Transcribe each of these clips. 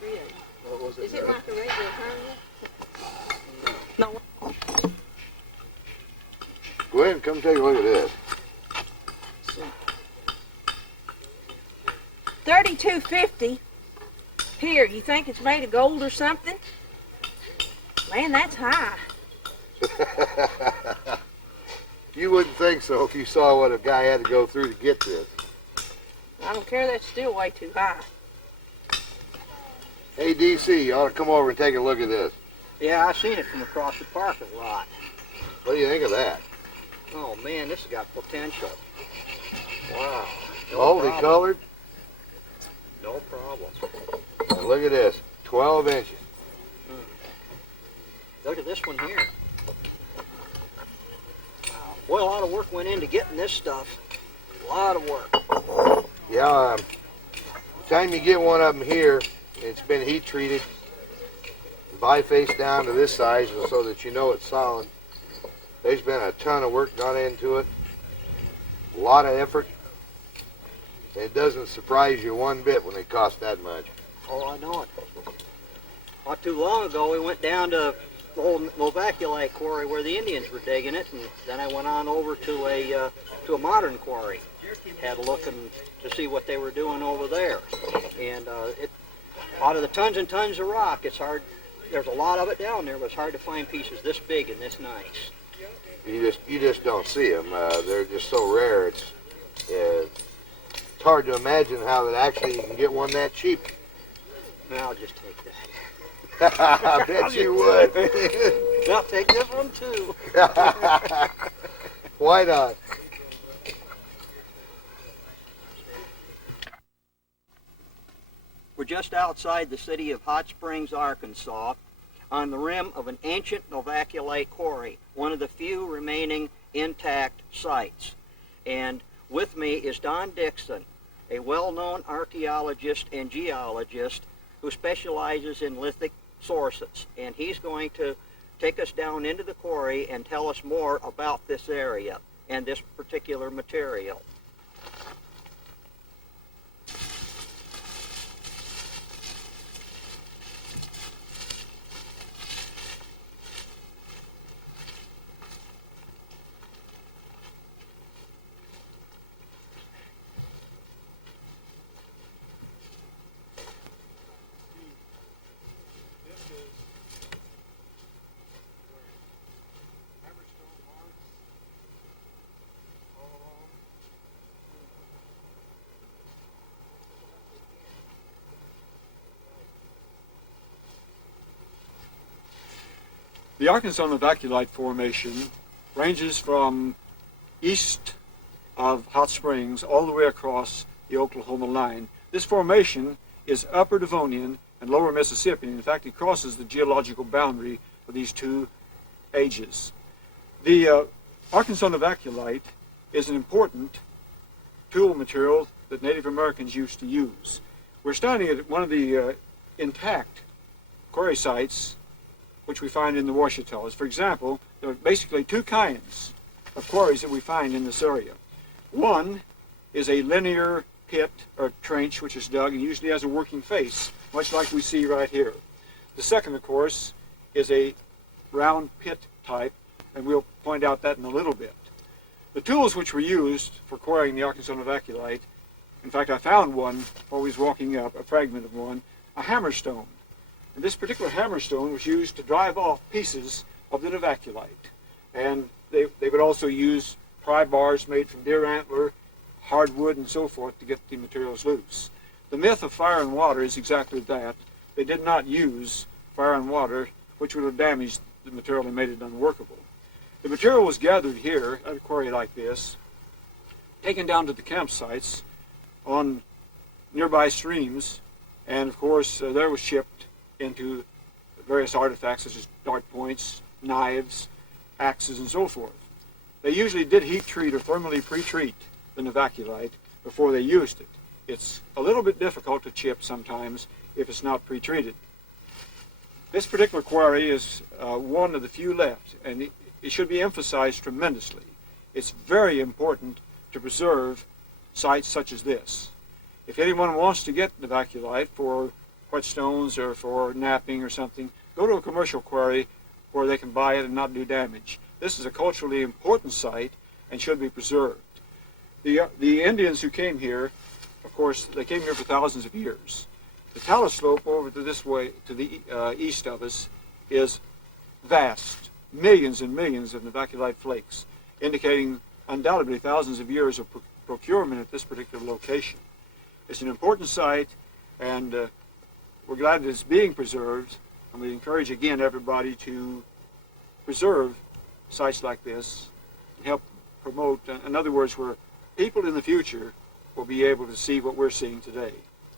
look really. What was it? Is it like a regular hernia? No. Go ahead and come take a look at this. $32.50. Here, you think it's made of gold or something? Man, that's high. You wouldn't think so if you saw what a guy had to go through to get this. I don't care, that's still way too high. Hey, DC, you ought to come over and take a look at this. Yeah, I've seen it from across the parking lot. What do you think of that? Oh man, this has got potential. Wow. Multicolored. No problem. And look at this, 12 inches. Look at this one here. Wow. Boy, a lot of work went into getting this stuff. A lot of work. Yeah, time you get one of them here, it's been heat treated, biface down to this size so that you know it's solid. There's been a ton of work gone into it, a lot of effort. It doesn't surprise you one bit when it costs that much. Oh, I know it. Not too long ago, we went down to the old Novaculite quarry where the Indians were digging it, and then I went on over to a modern quarry. Had a look to see what they were doing over there. And out of the tons and tons of rock, it's hard. There's a lot of it down there, but it's hard to find pieces this big and this nice. You just don't see them. They're just so rare. It's hard to imagine how that actually you can get one that cheap. Now I'll just take that. I bet you would. I'll take this one too. Why not? We're just outside the city of Hot Springs, Arkansas, on the rim of an ancient Novaculite quarry, one of the few remaining intact sites. And with me is Don Dixon, a well-known archaeologist and geologist who specializes in lithic sources. And he's going to take us down into the quarry and tell us more about this area and this particular material. The Arkansas Novaculite Formation ranges from east of Hot Springs all the way across the Oklahoma line. This formation is upper Devonian and lower Mississippian. In fact, it crosses the geological boundary of these two ages. The Arkansas Novaculite is an important tool material that Native Americans used to use. We're standing at one of the intact quarry sites which we find in the Ouachitas. For example, there are basically two kinds of quarries that we find in this area. One is a linear pit or trench which is dug and usually has a working face, much like we see right here. The second, of course, is a round pit type, and we'll point out that in a little bit. The tools which were used for quarrying the Arkansas Novaculite, in fact I found one while we was walking up, a fragment of one, a hammerstone. And this particular hammerstone was used to drive off pieces of the Novaculite. And they would also use pry bars made from deer antler, hardwood, and so forth to get the materials loose. The myth of fire and water is exactly that. They did not use fire and water, which would have damaged the material and made it unworkable. The material was gathered here at a quarry like this, taken down to the campsites on nearby streams, and of course there was shipped into various artifacts such as dart points, knives, axes, and so forth. They usually did heat treat or thermally pre-treat the Novaculite before they used it. It's a little bit difficult to chip sometimes if it's not pre-treated. This particular quarry is one of the few left, and it should be emphasized tremendously. It's very important to preserve sites such as this. If anyone wants to get Novaculite for whetstones or for napping or something, go to a commercial quarry where they can buy it and not do damage. This is a culturally important site and should be preserved. The Indians who came here, of course, they came here for thousands of years. The talus slope over to this way, to the east of us, is vast, millions and millions of Novaculite flakes, indicating undoubtedly thousands of years of procurement at this particular location. It's an important site, and we're glad that it's being preserved, and we encourage again everybody to preserve sites like this and help promote, in other words, where people in the future will be able to see what we're seeing today.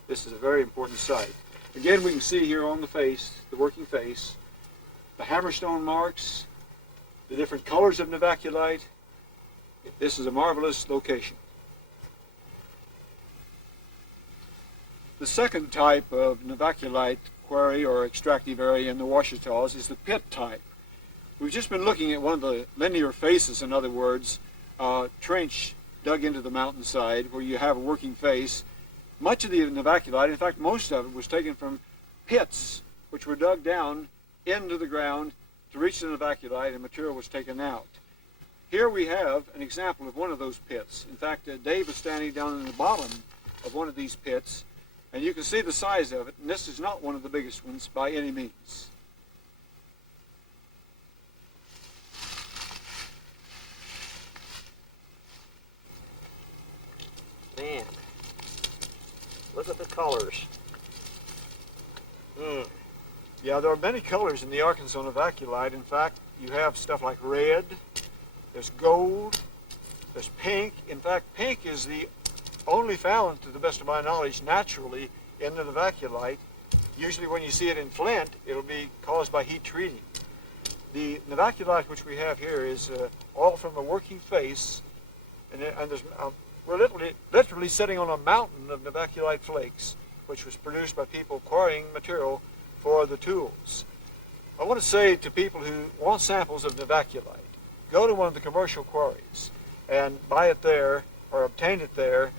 This is a very important site. Again, we can see here on the face, the working face, the hammerstone marks, the different colors of Novaculite. This is a marvelous location. The second type of Novaculite quarry or extractive area in the Ouachitas is the pit type. We've just been looking at one of the linear faces, in other words, trench dug into the mountainside where you have a working face. Much of the Novaculite, in fact most of it, was taken from pits which were dug down into the ground to reach the Novaculite, and material was taken out. Here we have an example of one of those pits. In fact, Dave is standing down in the bottom of one of these pits, and you can see the size of it, and this is not one of the biggest ones by any means. Man, look at the colors. Yeah, there are many colors in the Arkansas Novaculite. In fact, you have stuff like red, there's gold, there's pink. In fact, pink is the only found, to the best of my knowledge, naturally in the Novaculite. Usually when you see it in flint, it'll be caused by heat treating. The Novaculite which we have here is all from a working face, and there's, we're literally sitting on a mountain of Novaculite flakes, which was produced by people quarrying material for the tools. I want to say to people who want samples of Novaculite, go to one of the commercial quarries and buy it there or obtain it there,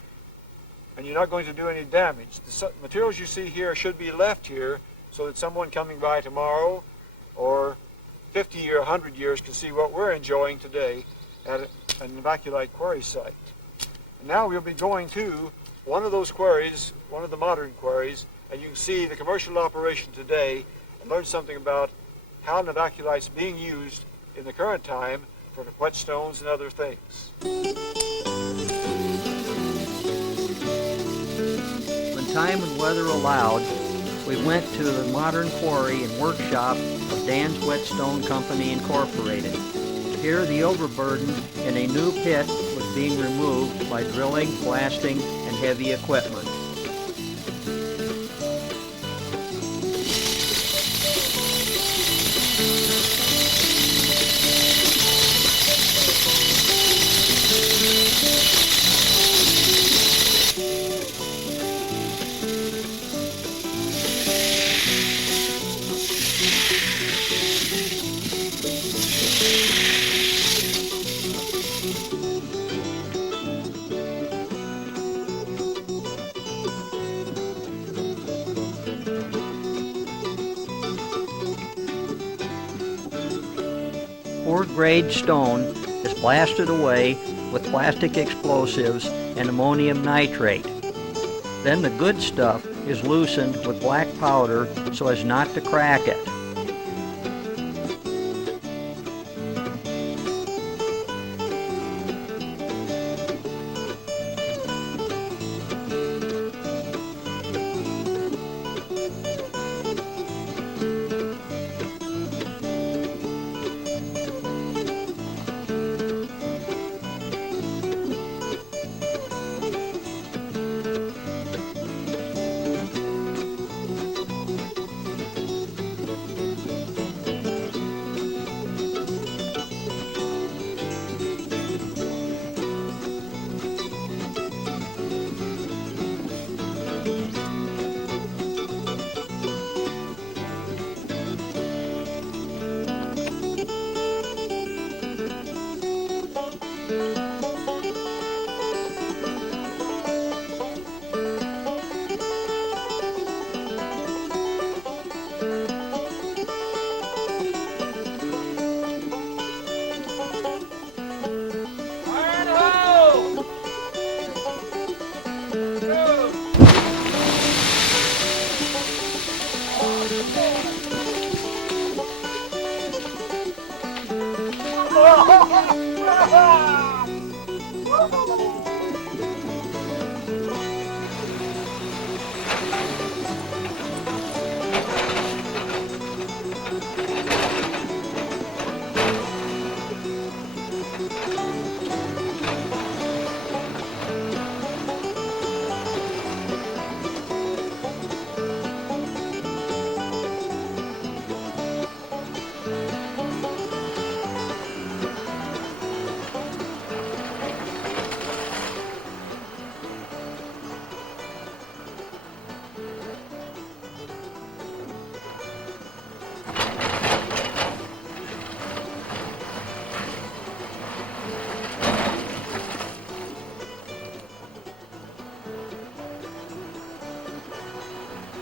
and you're not going to do any damage. The materials you see here should be left here so that someone coming by tomorrow or 50 or 100 years can see what we're enjoying today at a Novaculite quarry site. And now we'll be going to one of those quarries, one of the modern quarries, and you can see the commercial operation today and learn something about how Novaculite's being used in the current time for whetstones and other things. When time and weather allowed, we went to the modern quarry and workshop of Dan's Whetstone Company Incorporated. Here the overburden in a new pit was being removed by drilling, blasting, and heavy equipment. Poor grade stone is blasted away with plastic explosives and ammonium nitrate. Then the good stuff is loosened with black powder so as not to crack it.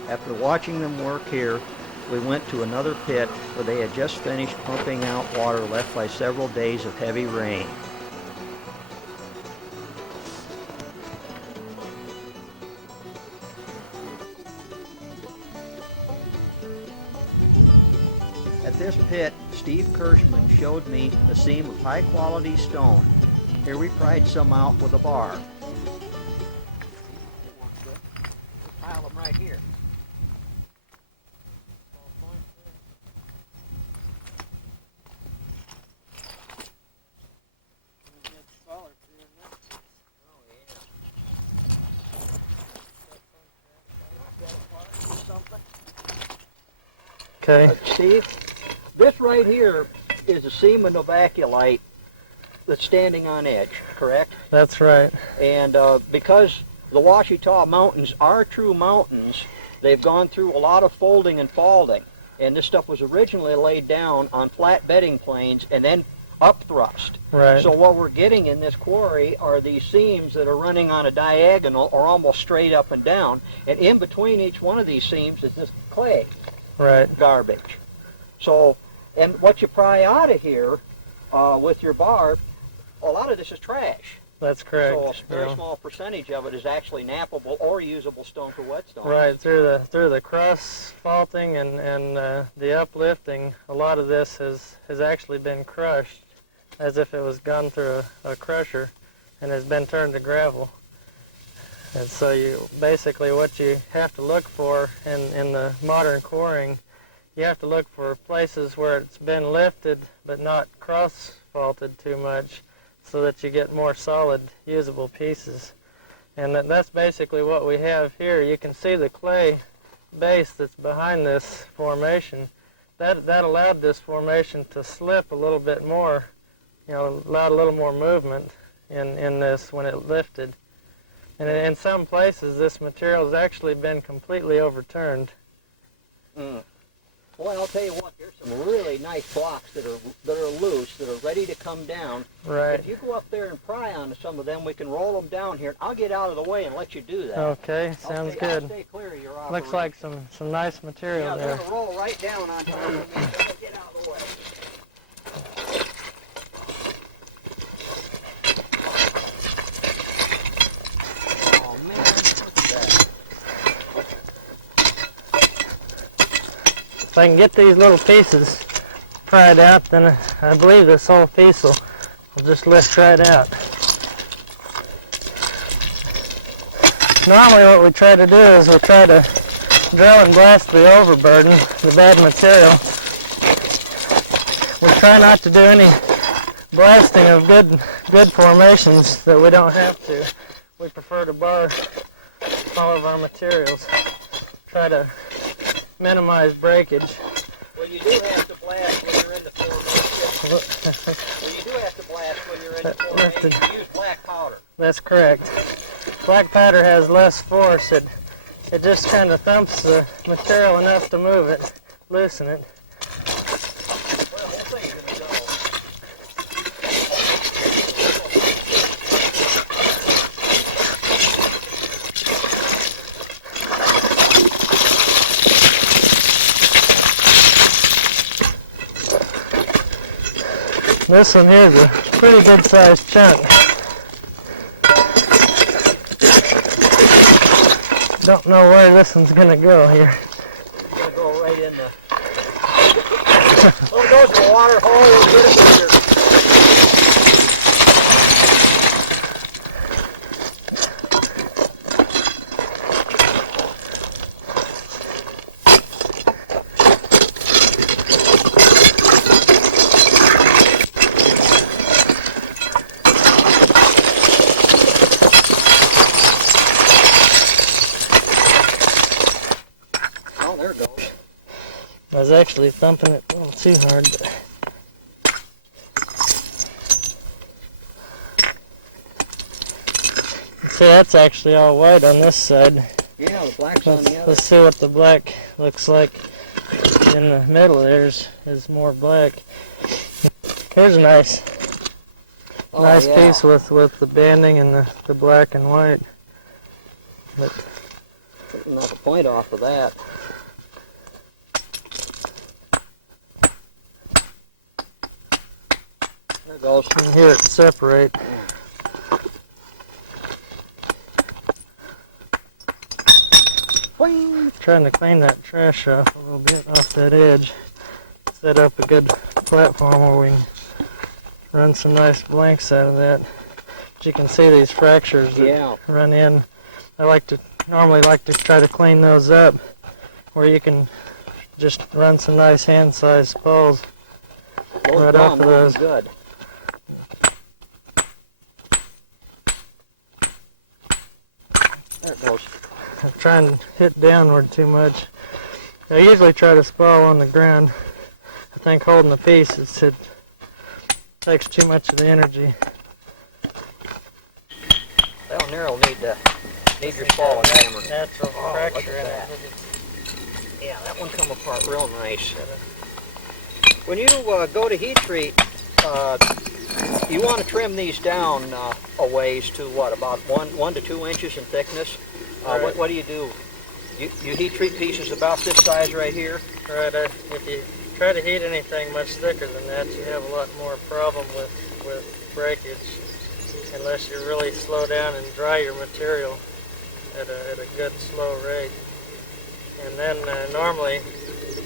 After watching them work here, we went to another pit where they had just finished pumping out water left by several days of heavy rain. At this pit, Steve Kirschman showed me a seam of high-quality stone. Here we pried some out with a bar. Pile them right here. Okay. Steve, this right here is a seam of Novaculite that's standing on edge, correct? That's right. And because the Ouachita Mountains are true mountains, they've gone through a lot of folding and faulting. And this stuff was originally laid down on flat bedding planes and then upthrust. Right. So what we're getting in this quarry are these seams that are running on a diagonal or almost straight up and down. And in between each one of these seams is this clay. Right. Garbage. So, and what you pry out of here with your bar, a lot of this is trash. That's correct. So a very yeah. small percentage of it is actually nappable or usable stone for whetstone. Right, through the cross faulting and the uplifting, a lot of this has actually been crushed as if it was gone through a crusher and has been turned to gravel. And so you basically what you have to look for in the modern quarrying, you have to look for places where it's been lifted but not cross faulted too much, so that you get more solid, usable pieces. And that's basically what we have here. You can see the clay base that's behind this formation. That allowed this formation to slip a little bit more, allowed a little more movement in this when it lifted. And in some places, this material has actually been completely overturned. Mm. Well, I'll tell you what, there's some really nice blocks that are loose, that are ready to come down. Right. If you go up there and pry onto some of them, we can roll them down here. I'll get out of the way and let you do that. Okay, sounds good. I'll stay clear of your operation. Looks like some nice material yeah, there. they're going to roll right down on top of me. So get out of the way. Oh, man, look at that. If I can get these little pieces pried out, then I believe this whole piece will just lift right out. Normally what we try to do is we try to drill and blast the overburden, the bad material. We try not to do any blasting of good formations that we don't have to. We prefer to bar all of our materials. Try to minimize breakage. Well, you do have to blast when you're in the formation. Well, you do have to blast when you're in the formation. You use black powder. That's correct. Black powder has less force. It just kind of thumps the material enough to move it, loosen it. Well, the whole thing's going to go. This one here is a pretty good sized chunk. Don't know where this one's going to go here. It's going to go right in the... Oh, it goes in the water hole. We'll get it later. I was actually thumping it a little too hard. But see, that's actually all white on this side. Yeah, the black's on the other. Let's see what the black looks like. In the middle there's is more black. Here's a nice piece with the banding and the black and white. But knock a point off of that. There it goes. You can hear it separate. Boing. Trying to clean that trash off a little bit off that edge. Set up a good platform where we can run some nice blanks out of that. But you can see these fractures that run in. I normally like to try to clean those up where you can just run some nice hand-sized spalls right off of those. Good. There it goes. I'm trying to hit downward too much. I usually try to spall on the ground. I think holding the piece it takes too much of the energy. Down there will need your spall and hammer. Natural fracture in it. Yeah, that one come apart real nice. When you go to heat treat, you want to trim these down a ways to what, about 1 to 2 inches in thickness. Right. What do? You heat treat pieces about this size right here? Right. If you try to heat anything much thicker than that, you have a lot more problem with breakage, unless you really slow down and dry your material at a good slow rate. And then normally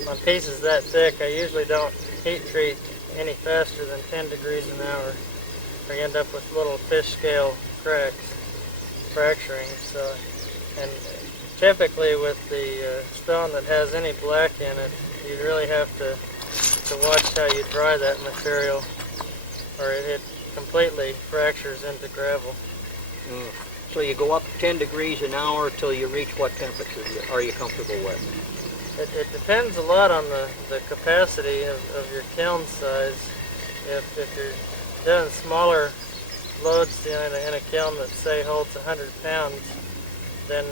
on pieces that thick, I usually don't heat treat any faster than 10 degrees an hour, or you end up with little fish scale cracks fracturing. So, and typically with the stone that has any black in it, you really have to watch how you dry that material, or it completely fractures into gravel. So you go up 10 degrees an hour till you reach what temperature are you comfortable with? It depends a lot on the capacity of your kiln size. If you're doing smaller loads in a kiln that say holds 100 pounds, then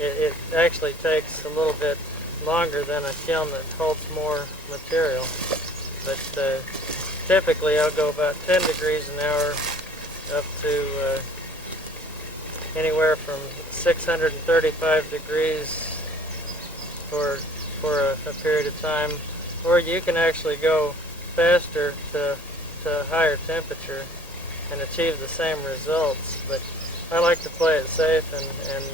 it actually takes a little bit longer than a kiln that holds more material. But typically I'll go about 10 degrees an hour up to anywhere from 635 degrees for a period of time, or you can actually go faster to a higher temperature and achieve the same results. But I like to play it safe and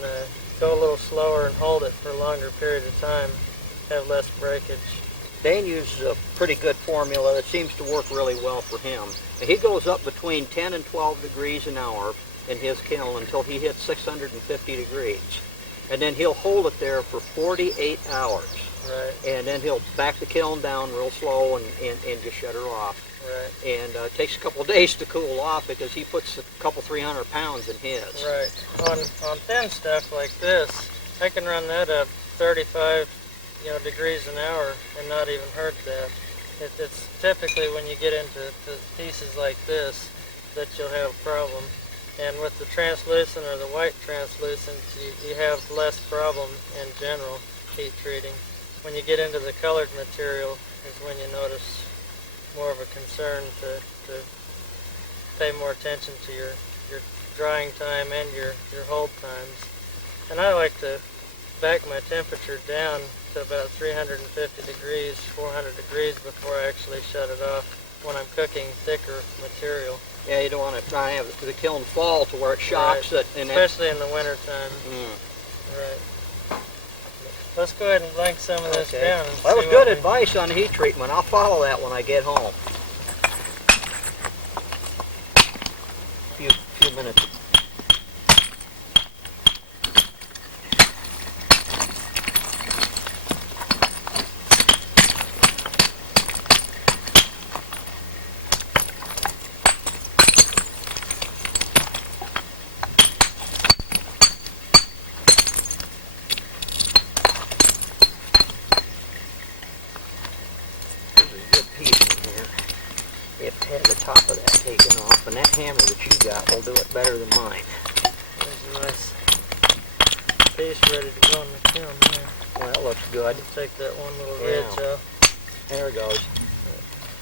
go a little slower and hold it for a longer period of time, have less breakage. Dan uses a pretty good formula that seems to work really well for him. He goes up between 10 and 12 degrees an hour in his kiln until he hits 650 degrees. And then he'll hold it there for 48 hours. Right. And then he'll back the kiln down real slow and just shut her off. Right. And it takes a couple of days to cool off because he puts a couple 300 pounds in his. Right. On thin stuff like this, I can run that up 35 degrees an hour and not even hurt that. It's typically when you get into pieces like this that you'll have a problem. And with the translucent or the white translucent, you have less problem in general heat treating. When you get into the colored material is when you notice more of a concern to pay more attention to your drying time and your hold times. And I like to back my temperature down to about 350 degrees, 400 degrees before I actually shut it off when I'm cooking thicker material. Yeah, you don't want to try and have the kiln fall to where it shocks Right. it. And Especially in the winter time. Right. Let's go ahead and blank some of this down. And That was see good what we- advice on heat treatment. I'll follow that when I get home. Few minutes. Had the top of that taken off, and that hammer that you got will do it better than mine. There's a nice piece ready to go in the kiln there. Well, that looks good. Take that one little Yeah. ridge off. There it goes.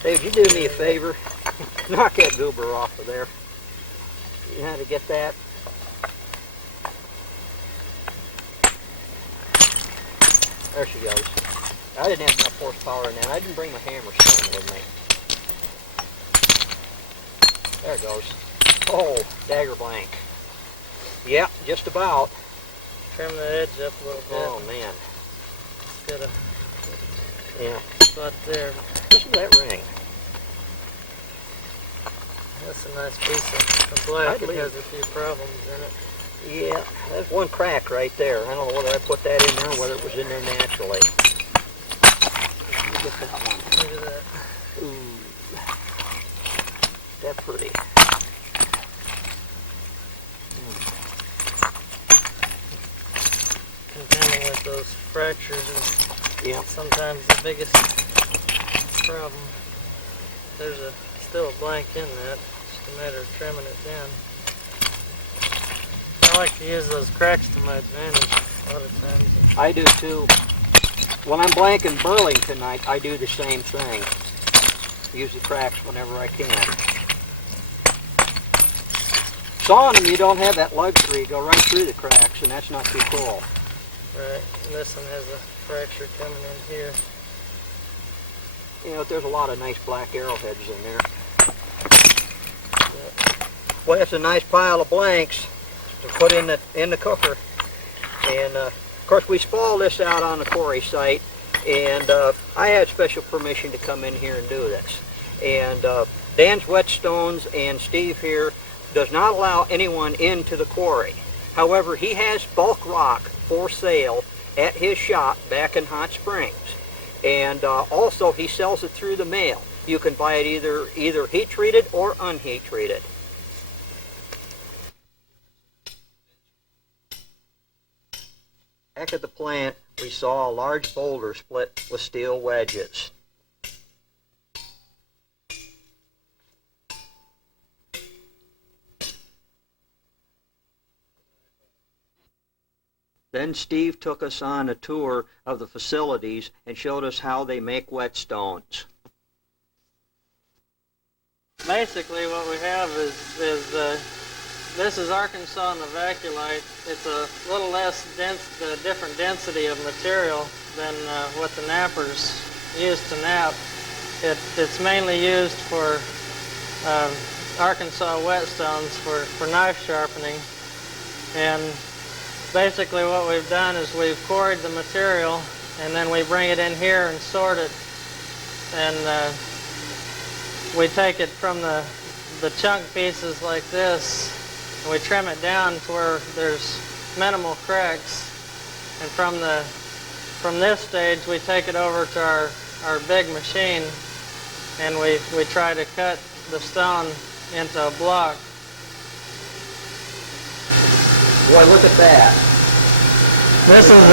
Dave, you do me a favor? Knock that goober off of there. You know how to get that? There she goes. I didn't have enough horsepower in that. I didn't bring my hammer stone with me. There it goes. Oh, dagger blank. Yep, just about. Trim the edge up a little bit. Oh, man. Got a Yeah. spot there. Listen to that ring. That's a nice piece of black. I It believe has a few problems in it. Yeah, there's one crack right there. I don't know whether I put that in there or whether it was in there naturally. Let me get that one. Look at that. Ooh. That's pretty. Contending with those fractures is Yeah. sometimes the biggest problem. There's still a blank in that. Just a matter of trimming it down. I like to use those cracks to my advantage a lot of times. I do too. When I'm blanking Burlington, I do the same thing. Use the cracks whenever I can. Sawing them, you don't have that luxury. You go right through the cracks, and that's not too cool. Right, and this one has a fracture coming in here. You know, there's a lot of nice black arrowheads in there. Well, that's a nice pile of blanks to put in the cooker. And of course, we spalled this out on the quarry site, and I had special permission to come in here and do this. And Dan's Whetstones and Steve here does not allow anyone into the quarry. However, he has bulk rock for sale at his shop back in Hot Springs. And also, he sells it through the mail. You can buy it either heat treated or unheat treated. Back at the plant, we saw a large boulder split with steel wedges. Then Steve took us on a tour of the facilities and showed us how they make whetstones. Basically what we have is this is Arkansas Novaculite. It's a little less dense, different density of material than what the knappers use to knap. It's mainly used for Arkansas whetstones for knife sharpening. And basically what we've done is we've quarried the material and then we bring it in here and sort it. And we take it from the chunk pieces like this, and we trim it down to where there's minimal cracks. And from this stage, we take it over to our big machine, and we try to cut the stone into a block. Boy, look at that. This is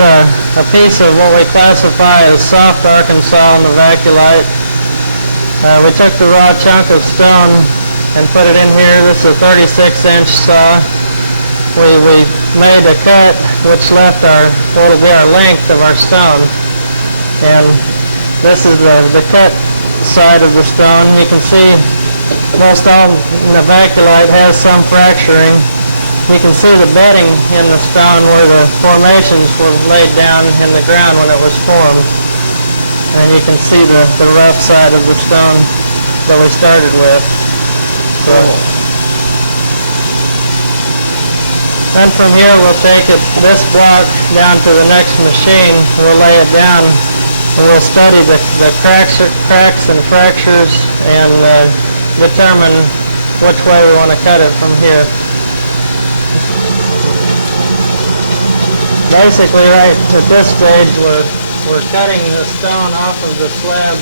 a piece of what we classify as soft Arkansas Novaculite. We took the raw chunk of stone and put it in here. This is a 36-inch saw. We made a cut which left what will be our length of our stone. And this is the cut side of the stone. You can see most all Novaculite has some fracturing. You can see the bedding in the stone where the formations were laid down in the ground when it was formed. And you can see the rough side of the stone that we started with. So, then from here we'll take this block down to the next machine. We'll lay it down and we'll study the cracks and fractures and determine which way we want to cut it from here. Basically, right at this stage, we're cutting the stone off of the slab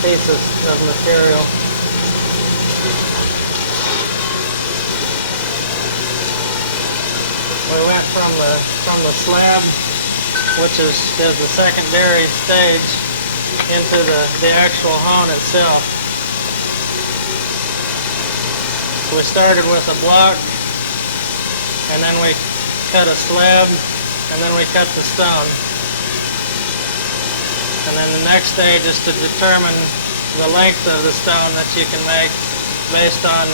pieces of material. We went from the slab, which is the secondary stage, into the actual hone itself. So we started with a block, and then we cut a slab, and then we cut the stone. And then the next stage is to determine the length of the stone that you can make based on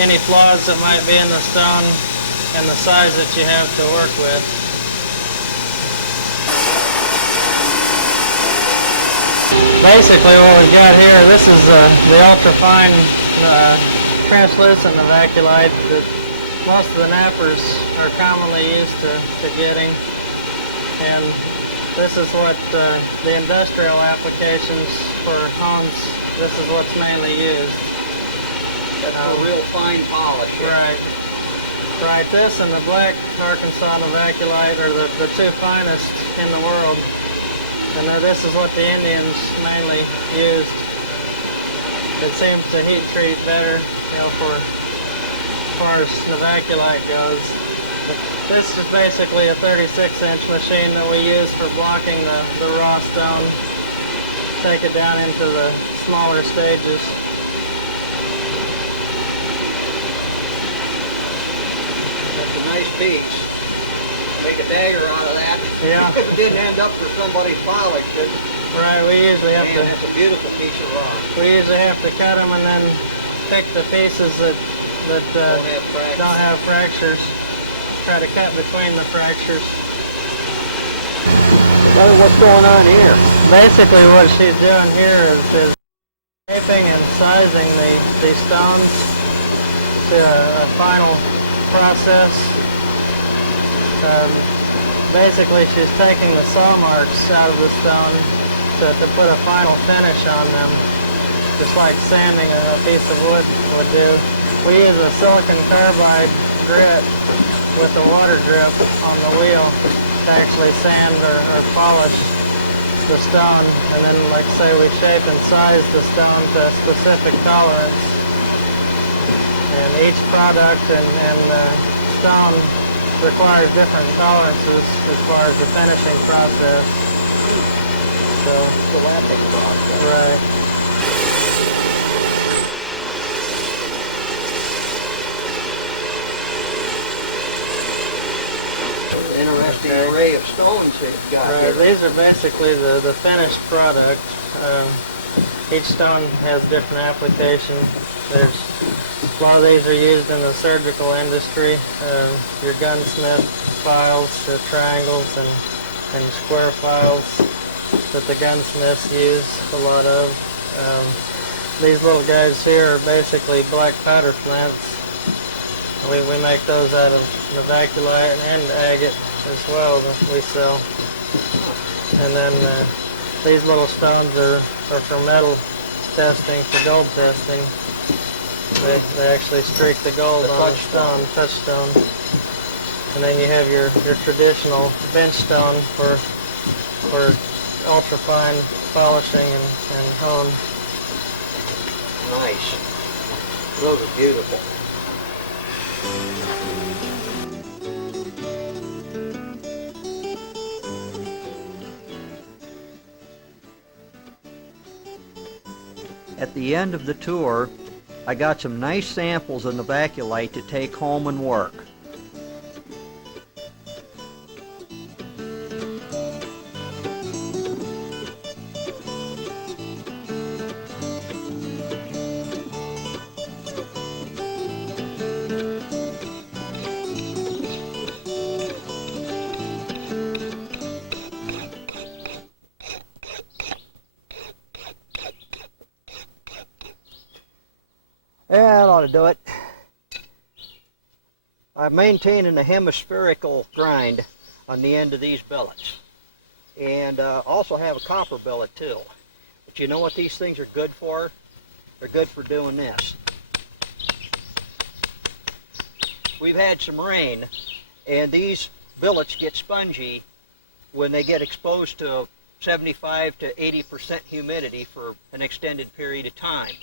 any flaws that might be in the stone and the size that you have to work with. Basically what we've got here, this is the ultra-fine translucent Novaculite that most of the nappers are commonly used to getting. And this is what the industrial applications for homes, this is what's mainly used. That's a real fine polish. Right. Right, this and the black Arkansas Novaculite are the two finest in the world. And this is what the Indians mainly used. It seems to heat treat better, you know, for as far as Novaculite goes. But this is basically a 36-inch machine that we use for blocking the raw stone. Take it down into the smaller stages. That's a nice piece. Make a dagger out of that. Yeah. It didn't end up for somebody's polish, did it? Right, we usually have Man, to. that's a beautiful piece of rock. We usually have to cut them and then pick the pieces that don't have fractures. Try to cut between the fractures. What's going on here? Basically, what she's doing here is shaping and sizing the stones to a final process. Basically, she's taking the saw marks out of the stone to put a final finish on them, just like sanding a piece of wood would do. We use a silicon carbide grit with a water drip on the wheel to actually sand or polish the stone, and then, like say, we shape and size the stone to a specific tolerance. And each product and stone requires different tolerances as far as the finishing process. So, The lapping process. right. Interesting Okay. array of stones that you've got Right, here. these are basically the finished product. Each stone has different application. There's a lot of these are used in the surgical industry. Your gunsmith files, the triangles and square files that the gunsmiths use a lot of. These little guys here are basically black powder flints. We make those out of Novaculite and agate as well that we sell. And then these little stones are for metal testing, for gold testing. They actually streak the gold The on the stone, touchstone. And then you have your traditional bench stone for ultra fine polishing and hone. Nice. Those are beautiful. At the end of the tour, I got some nice samples of Novaculite to take home and work. Yeah, that ought to do it. I'm maintaining a hemispherical grind on the end of these billets. And also have a copper billet too. But you know what these things are good for? They're good for doing this. We've had some rain, and these billets get spongy when they get exposed to 75 to 80% humidity for an extended period of time.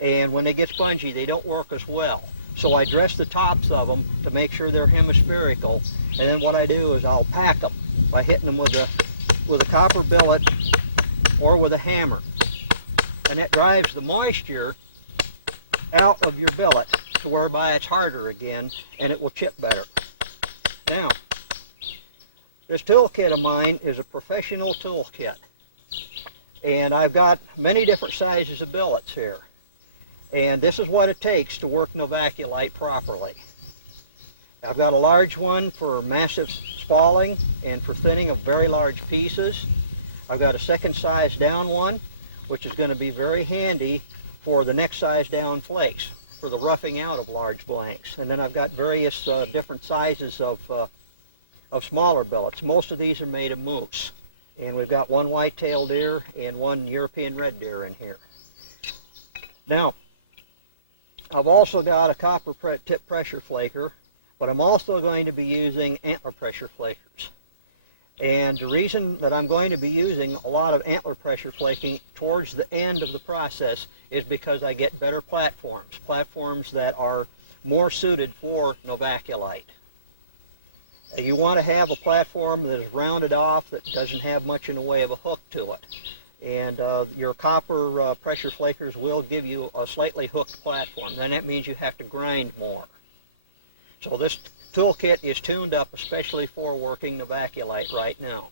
And when they get spongy, they don't work as well. So I dress the tops of them to make sure they're hemispherical, and then what I do is I'll pack them by hitting them with a copper billet or with a hammer. And that drives the moisture out of your billet to whereby it's harder again and it will chip better. Now, this tool kit of mine is a professional tool kit. And I've got many different sizes of billets here. And this is what it takes to work Novaculite properly. I've got a large one for massive spalling and for thinning of very large pieces. I've got a second size down one which is going to be very handy for the next size down flakes, for the roughing out of large blanks. And then I've got various different sizes of smaller billets. Most of these are made of moose. And we've got one white-tailed deer and one European red deer in here. Now, I've also got a copper tip pressure flaker, but I'm also going to be using antler pressure flakers. And the reason that I'm going to be using a lot of antler pressure flaking towards the end of the process is because I get better platforms that are more suited for Novaculite. You want to have a platform that is rounded off, that doesn't have much in the way of a hook to it. And your copper pressure flakers will give you a slightly hooked platform. Then that means you have to grind more. So this toolkit is tuned up especially for working Novaculite right now.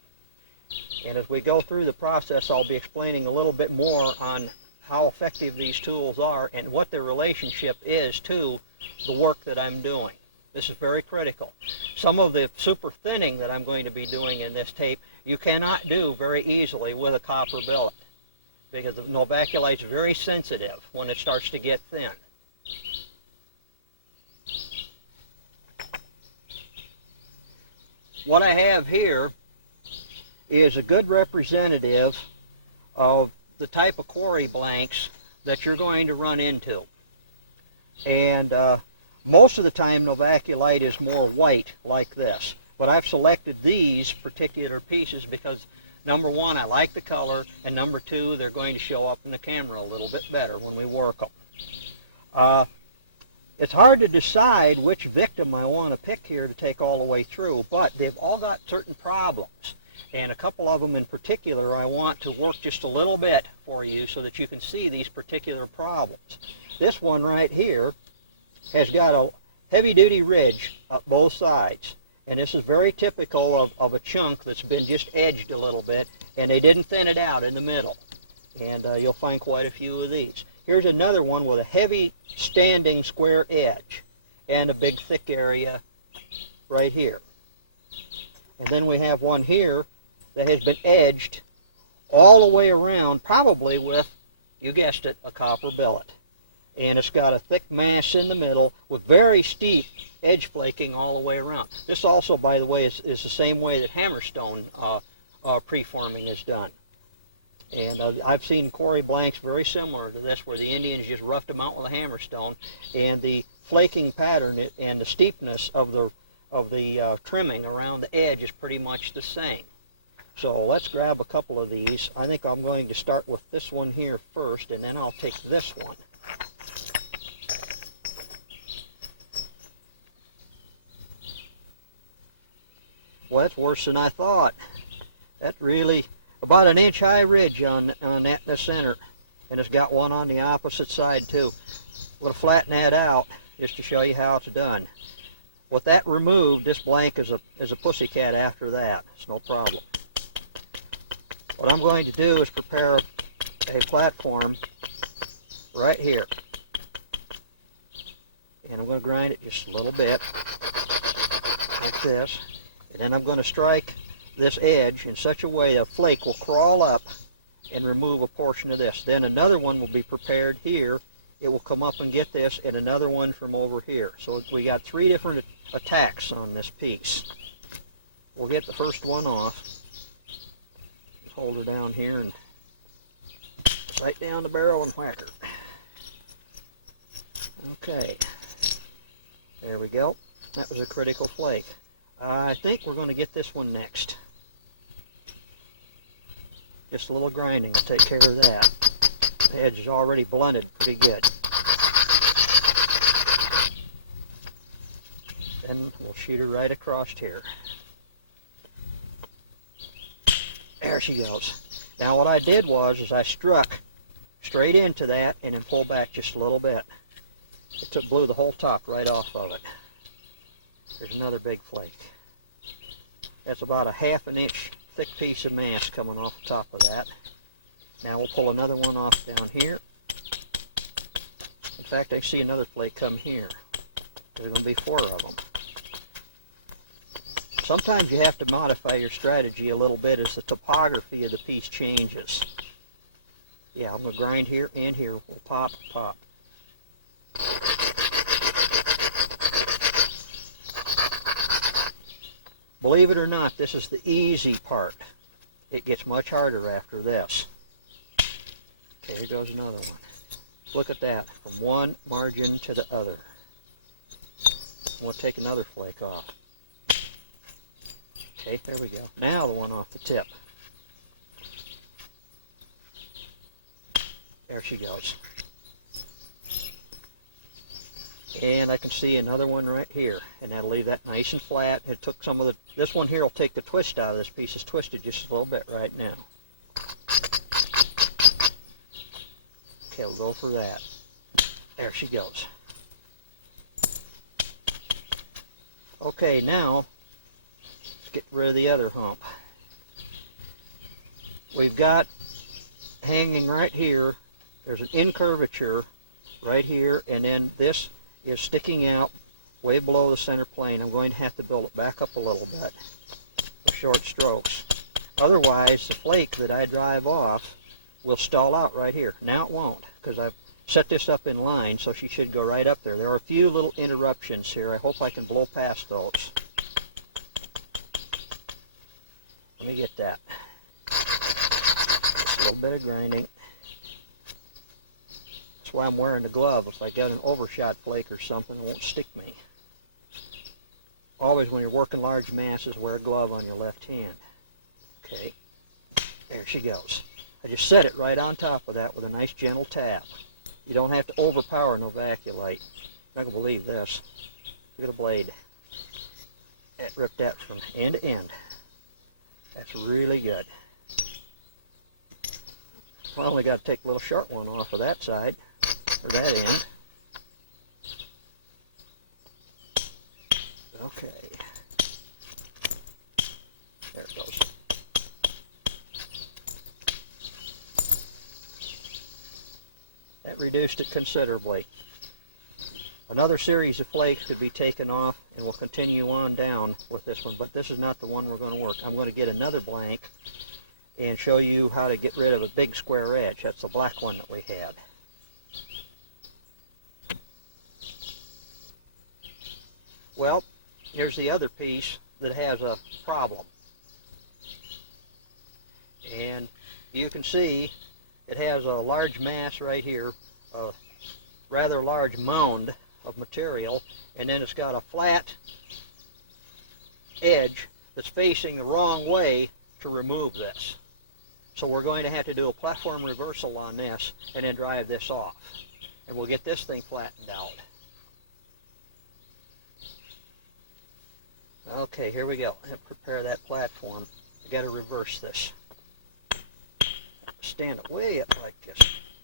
And as we go through the process, I'll be explaining a little bit more on how effective these tools are and what their relationship is to the work that I'm doing. This is very critical. Some of the super thinning that I'm going to be doing in this tape, you cannot do very easily with a copper billet, because the Novaculite is very sensitive when it starts to get thin. What I have here is a good representative of the type of quarry blanks that you're going to run into. And most of the time Novaculite is more white like this, but I've selected these particular pieces because number one, I like the color, and number two, they're going to show up in the camera a little bit better when we work them. It's hard to decide which victim I want to pick here to take all the way through, but they've all got certain problems. And a couple of them in particular I want to work just a little bit for you so that you can see these particular problems. This one right here has got a heavy-duty ridge up both sides. And this is very typical of a chunk that's been just edged a little bit, and they didn't thin it out in the middle. And you'll find quite a few of these. Here's another one with a heavy standing square edge and a big thick area right here. And then we have one here that has been edged all the way around, probably with, you guessed it, a copper billet. And it's got a thick mass in the middle with very steep edge flaking all the way around. This also, by the way, is the same way that hammerstone preforming is done. And I've seen quarry blanks very similar to this, where the Indians just roughed them out with a hammerstone, and the flaking pattern and the steepness of the trimming around the edge is pretty much the same. So let's grab a couple of these. I think I'm going to start with this one here first, and then I'll take this one. Well, that's worse than I thought. That's really about an inch high ridge on that in the center, and it's got one on the opposite side too. I'm going to flatten that out just to show you how it's done. With that removed, this blank is a pussycat after that. It's no problem. What I'm going to do is prepare a platform right here. And I'm going to grind it just a little bit, like this. And then I'm going to strike this edge in such a way a flake will crawl up and remove a portion of this. Then another one will be prepared here. It will come up and get this, and another one from over here. So we got three different attacks on this piece. We'll get the first one off. Just hold her down here and sight down the barrel and whack her. Okay. There we go. That was a critical flake. I think we're going to get this one next. Just a little grinding to take care of that. The edge is already blunted pretty good. Then we'll shoot her right across here. There she goes. Now what I did was I struck straight into that and then pulled back just a little bit. It blew the whole top right off of it. There's another big flake. That's about a ½ an inch thick piece of mass coming off the top of that. Now we'll pull another one off down here. In fact, I see another flake come here. There's going to be 4 of them. Sometimes you have to modify your strategy a little bit as the topography of the piece changes. Yeah, I'm going to grind here and here. We'll pop, pop. Believe it or not, this is the easy part. It gets much harder after this. Okay, here goes another one. Look at that, from one margin to the other. We'll take another flake off. Okay, there we go. Now the one off the tip. There she goes. And I can see another one right here, and that'll leave that nice and flat. It took some of the, this one here will take the twist out of this piece. It's twisted just a little bit right now. Okay, we'll go for that. There she goes. Okay, now let's get rid of the other hump. We've got hanging right here, there's an incurvature right here, and then this is sticking out way below the center plane. I'm going to have to build it back up a little bit with short strokes. Otherwise, the flake that I drive off will stall out right here. Now it won't, because I've set this up in line, so she should go right up there. There are a few little interruptions here. I hope I can blow past those. Let me get that. Just a little bit of grinding. That's why I'm wearing the glove. If I got an overshot flake or something, it won't stick me. Always when you're working large masses, wear a glove on your left hand. Okay, there she goes. I just set it right on top of that with a nice gentle tap. You don't have to overpower Novaculite. You're not going to believe this. Look at the blade. It ripped that from end to end. That's really good. Well, only got to take a little short one off of that side, or that end. Okay. There it goes. That reduced it considerably. Another series of flakes could be taken off, and we'll continue on down with this one, but this is not the one we're going to work. I'm going to get another blank and show you how to get rid of a big square edge. That's the black one that we had. Well, here's the other piece that has a problem. And you can see it has a large mass right here, a rather large mound of material, and then it's got a flat edge that's facing the wrong way to remove this. So we're going to have to do a platform reversal on this and then drive this off. And we'll get this thing flattened out. Okay, here we go. I'll prepare that platform. I got to reverse this. Stand it way up like this.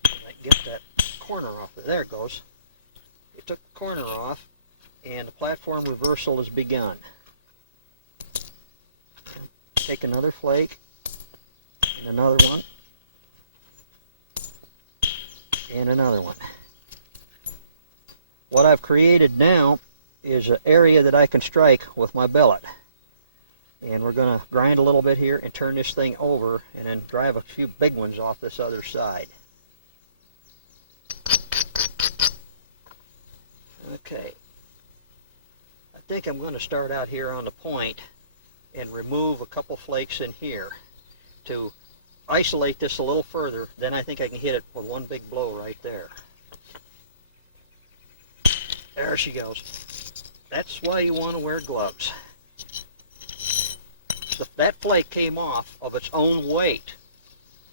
I get that corner off. There it goes. It took the corner off, and the platform reversal has begun. Take another flake, and another one, and another one. What I've created now is an area that I can strike with my billet. And we're going to grind a little bit here and turn this thing over and then drive a few big ones off this other side. Okay. I think I'm going to start out here on the point and remove a couple flakes in here to isolate this a little further. Then I think I can hit it with one big blow right there. There she goes. That's why you want to wear gloves. That flake came off of its own weight.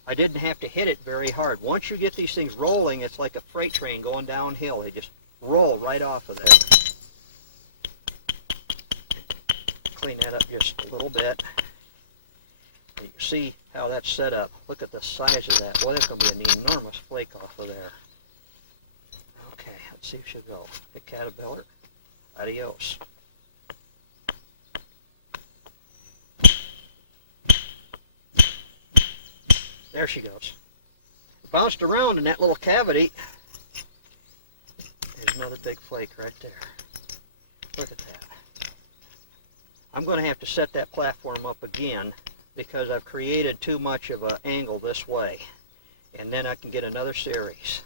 I didn't have to hit it very hard. Once you get these things rolling, it's like a freight train going downhill. They just roll right off of there. Clean that up just a little bit. You can see how that's set up. Look at the size of that. Boy, that's going to be an enormous flake off of there. Okay, let's see if she'll go. Hey, caterpillar. Adios. There she goes. Bounced around in that little cavity. There's another big flake right there. Look at that. I'm going to have to set that platform up again because I've created too much of an angle this way. and then I can get another series.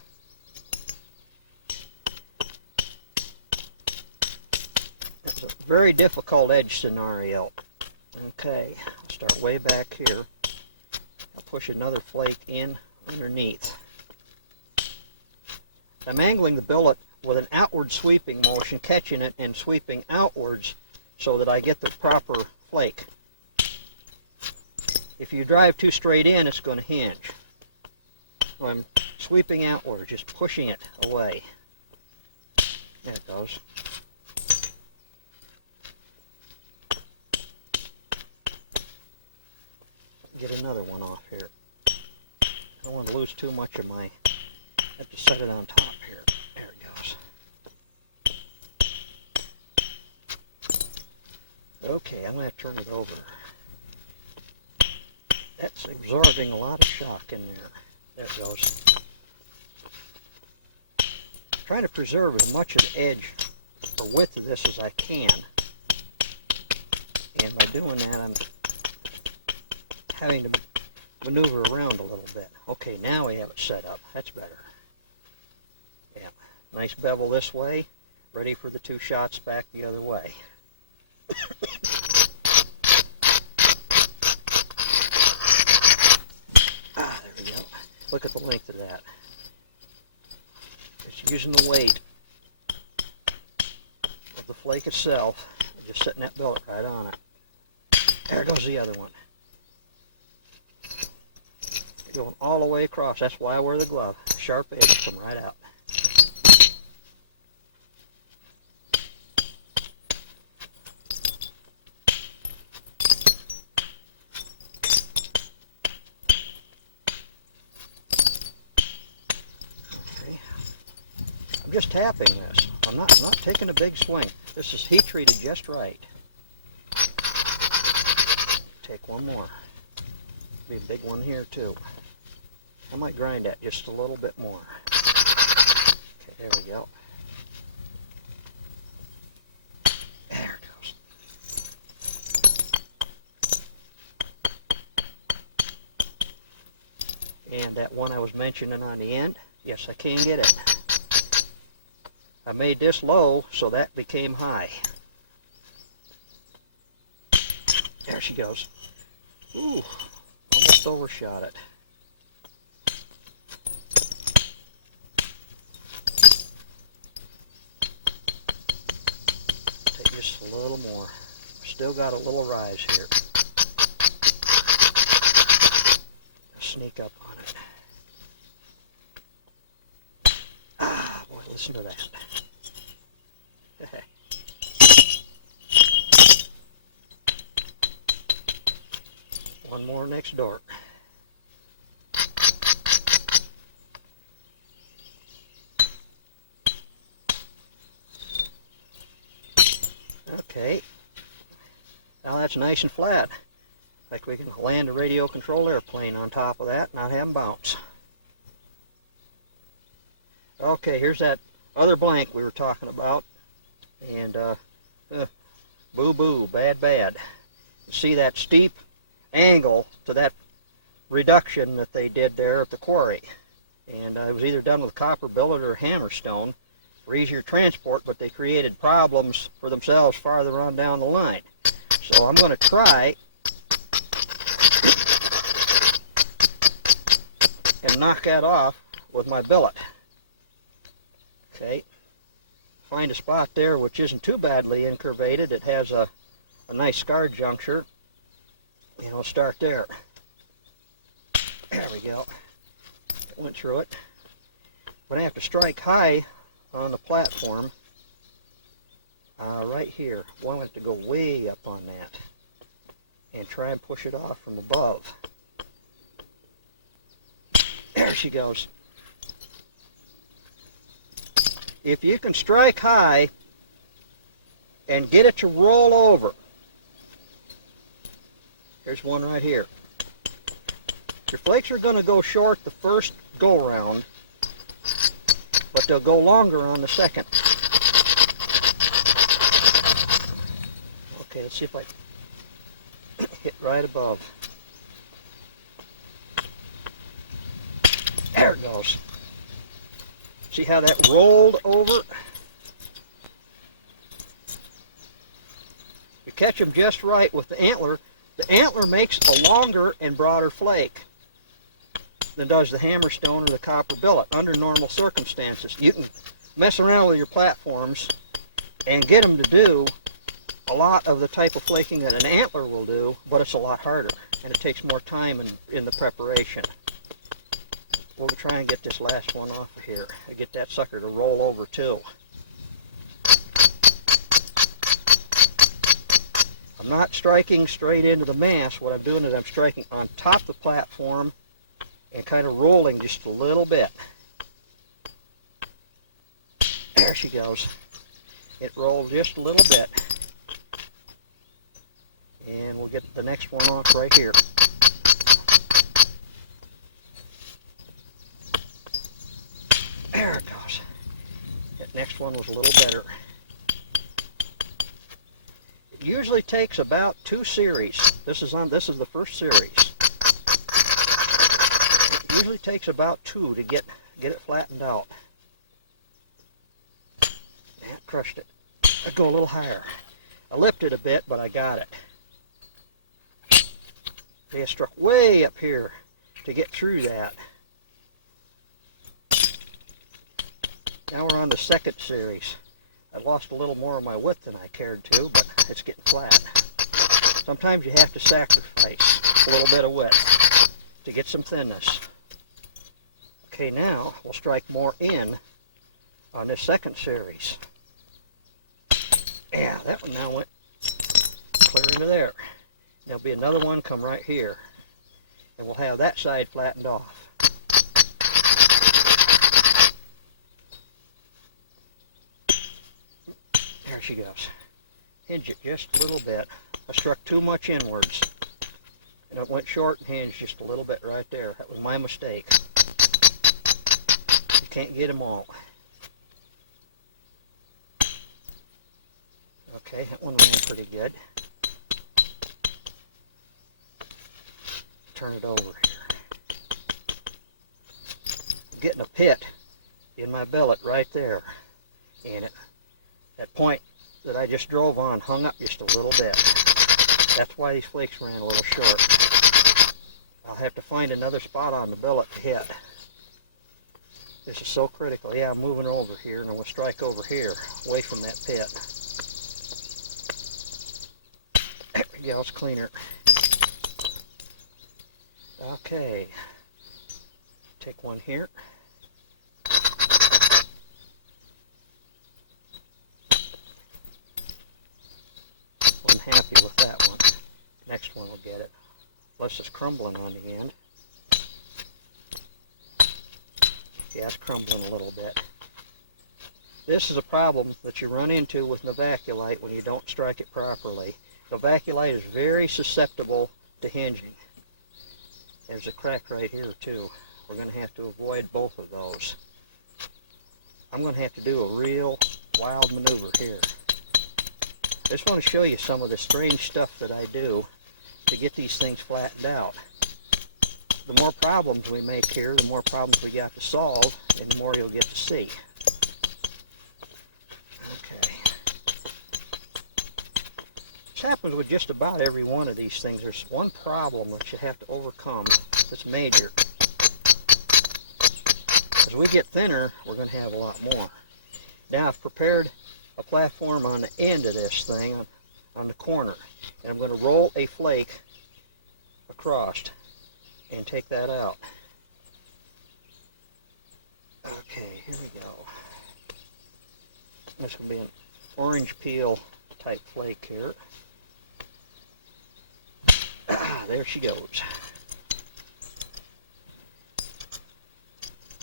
That's a very difficult edge scenario. Okay, I'll start way back here. I'll push another flake in underneath. I'm angling the billet with an outward sweeping motion, catching it and sweeping outwards so that I get the proper flake. If you drive too straight in, it's going to hinge. So I'm sweeping outward, just pushing it away. There it goes. Get another one off here. I don't want to lose too much of my... I have to set it on top here. There it goes. Okay, I'm going to turn it over. That's absorbing a lot of shock in there. There it goes. I'm trying to preserve as much of the edge or width of this as I can. And by doing that, I'm having to maneuver around a little bit. Okay, now we have it set up. That's better. Yeah, nice bevel this way, ready for the two shots back the other way. There we go. Look at the length of that. Just using the weight of the flake itself, just setting that billet right on it. There goes the other one. Going all the way across. That's why I wear the glove. Sharp edge come right out. Okay. I'm just tapping this. I'm not taking a big swing. This is heat treated just right. Take one more. Be a big one here too. I might grind that just a little bit more. Okay, there we go. There it goes. And that one I was mentioning on the end, yes, I can get it. I made this low, so that became high. There she goes. Ooh, almost overshot it. Take just a little more. Still got a little rise here. Sneak up on it. Ah, boy, listen to that. One more next door. Okay. Now that's nice and flat. Like we can land a radio controlled airplane on top of that and not have them bounce. Okay, here's that other blank we were talking about. And boo-boo, bad. See that steep angle to that reduction that they did there at the quarry. And it was either done with copper billet or hammerstone for easier transport, but they created problems for themselves farther on down the line. So I'm going to try and knock that off with my billet. Okay, find a spot there which isn't too badly incurvated. It has a nice scar juncture. And I'll start there. There we go. Went through it. But I have to strike high on the platform right here. I want it to go way up on that and try and push it off from above. There she goes. If you can strike high and get it to roll over, here's one right here. Your flakes are going to go short the first go-round, but they'll go longer on the second. Okay, let's see if I hit right above. See how that rolled over? You catch them just right with the antler. The antler makes a longer and broader flake than does the hammerstone or the copper billet under normal circumstances. You can mess around with your platforms and get them to do a lot of the type of flaking that an antler will do, but it's a lot harder and it takes more time in the preparation. We'll try and get this last one off of here and get that sucker to roll over too. I'm not striking straight into the mass. What I'm doing is I'm striking on top of the platform and kind of rolling just a little bit. There she goes. It rolled just a little bit. And we'll get the next one off right here. There it goes. That next one was a little better. It usually takes about 2 series. This is the first series. It usually takes about 2 to get it flattened out. And crushed it. I'd go a little higher. I lipped it a bit, but I got it. I struck way up here to get through that. Now we're on the second series. I lost a little more of my width than I cared to, but it's getting flat. Sometimes you have to sacrifice a little bit of width to get some thinness. Okay, now we'll strike more in on this second series. Yeah, that one now went clear into there. There'll be another one come right here, and we'll have that side flattened off. There she goes. Hinge it just a little bit. I struck too much inwards, and it went short and hinged just a little bit right there. That was my mistake. You can't get them all. Okay, that one ran pretty good. Turn it over here. I'm getting a pit in my billet right there, and that point that I just drove on hung up just a little bit. That's why these flakes ran a little short. I'll have to find another spot on the billet to hit. This is so critical. Yeah, I'm moving over here, and I'm going to strike over here, away from that pit. There we go, it's cleaner. Okay, take one here. Wasn't happy with that one. Next one will get it. Plus it's crumbling on the end. Yeah, it's crumbling a little bit. This is a problem that you run into with Novaculite when you don't strike it properly. Novaculite is very susceptible to hinging. There's a crack right here too. We're going to have to avoid both of those. I'm going to have to do a real wild maneuver here. I just want to show you some of the strange stuff that I do to get these things flattened out. The more problems we make here, the more problems we got to solve, and the more you'll get to see. Okay. This happens with just about every one of these things. There's one problem that you have to overcome that's major. As we get thinner, we're going to have a lot more. Now I've prepared a platform on the end of this thing, on the corner, and I'm going to roll a flake across and take that out. Okay, here we go. This will be an orange peel type flake here. There she goes.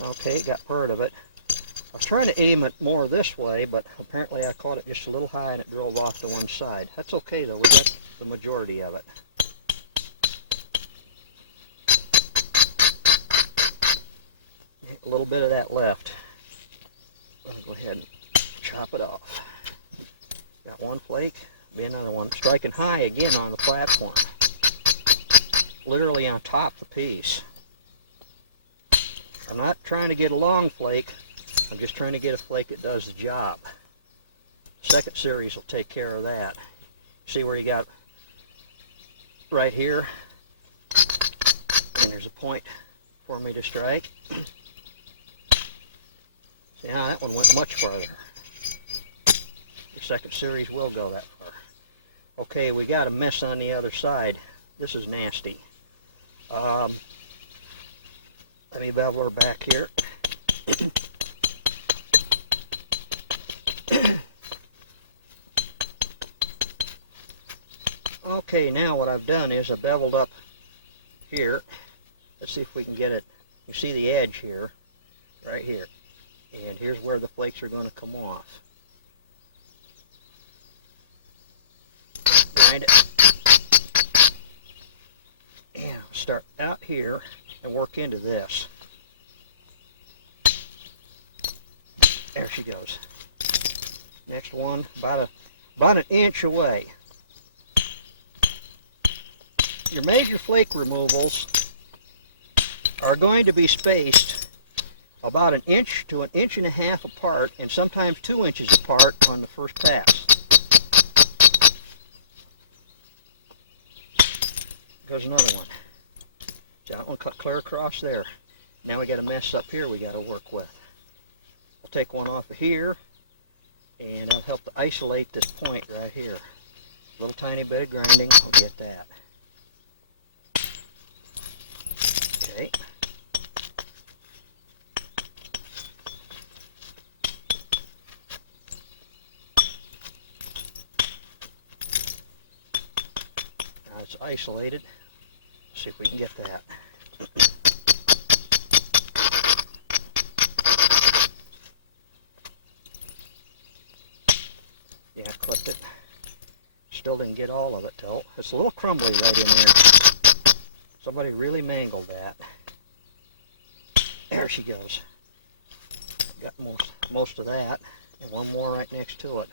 Okay, got part of it. I was trying to aim it more this way, but apparently I caught it just a little high and it drove off to one side. That's okay though, we got the majority of it. A little bit of that left. I'm going to go ahead and chop it off. Got one flake, be another one. Striking high again on the platform. Literally on top of the piece. I'm not trying to get a long flake. I'm just trying to get a flake that does the job. Second series will take care of that. See where you got right here? And there's a point for me to strike. See, now that one went much farther. The second series will go that far. Okay, we got a mess on the other side. This is nasty. Let me bevel her back here. Okay, now what I've done is I beveled up here. Let's see if we can get it. You see the edge here, right here. And here's where the flakes are going to come off. Grind it. And start out here and work into this. There she goes. Next one, about an inch away. Your major flake removals are going to be spaced about an inch to an inch and a half apart, and sometimes 2 inches apart on the first pass. There's another one. So that one cut clear across there. Now we got a mess up here we got to work with. I'll take one off of here, and I'll help to isolate this point right here. A little tiny bit of grinding, I'll get that. Okay. Now it's isolated. Let's see if we can get that. Yeah, I clipped it. Still didn't get all of it though. It's a little crumbly right in there. Somebody really mangled that. There she goes. Got most of that, and one more right next to it.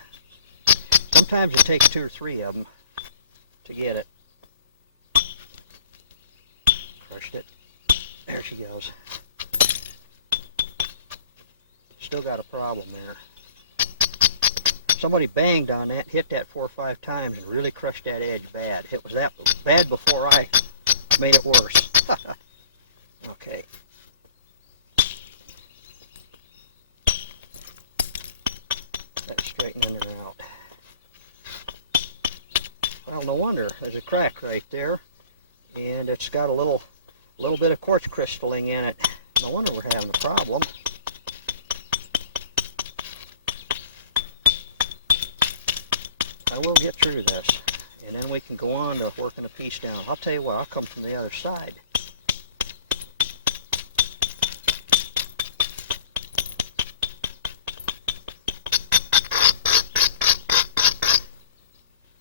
Sometimes it takes 2 or 3 of them to get it. Crushed it. There she goes. Still got a problem there. Somebody banged on that, hit that 4 or 5 times, and really crushed that edge bad. It was that bad before I made it worse. Okay. That's straightening it out. Well, no wonder. There's a crack right there, and it's got a little bit of quartz crystalling in it. No wonder we're having a problem. I will get through this, and then we can go on to working a piece down. I'll tell you what, I'll come from the other side.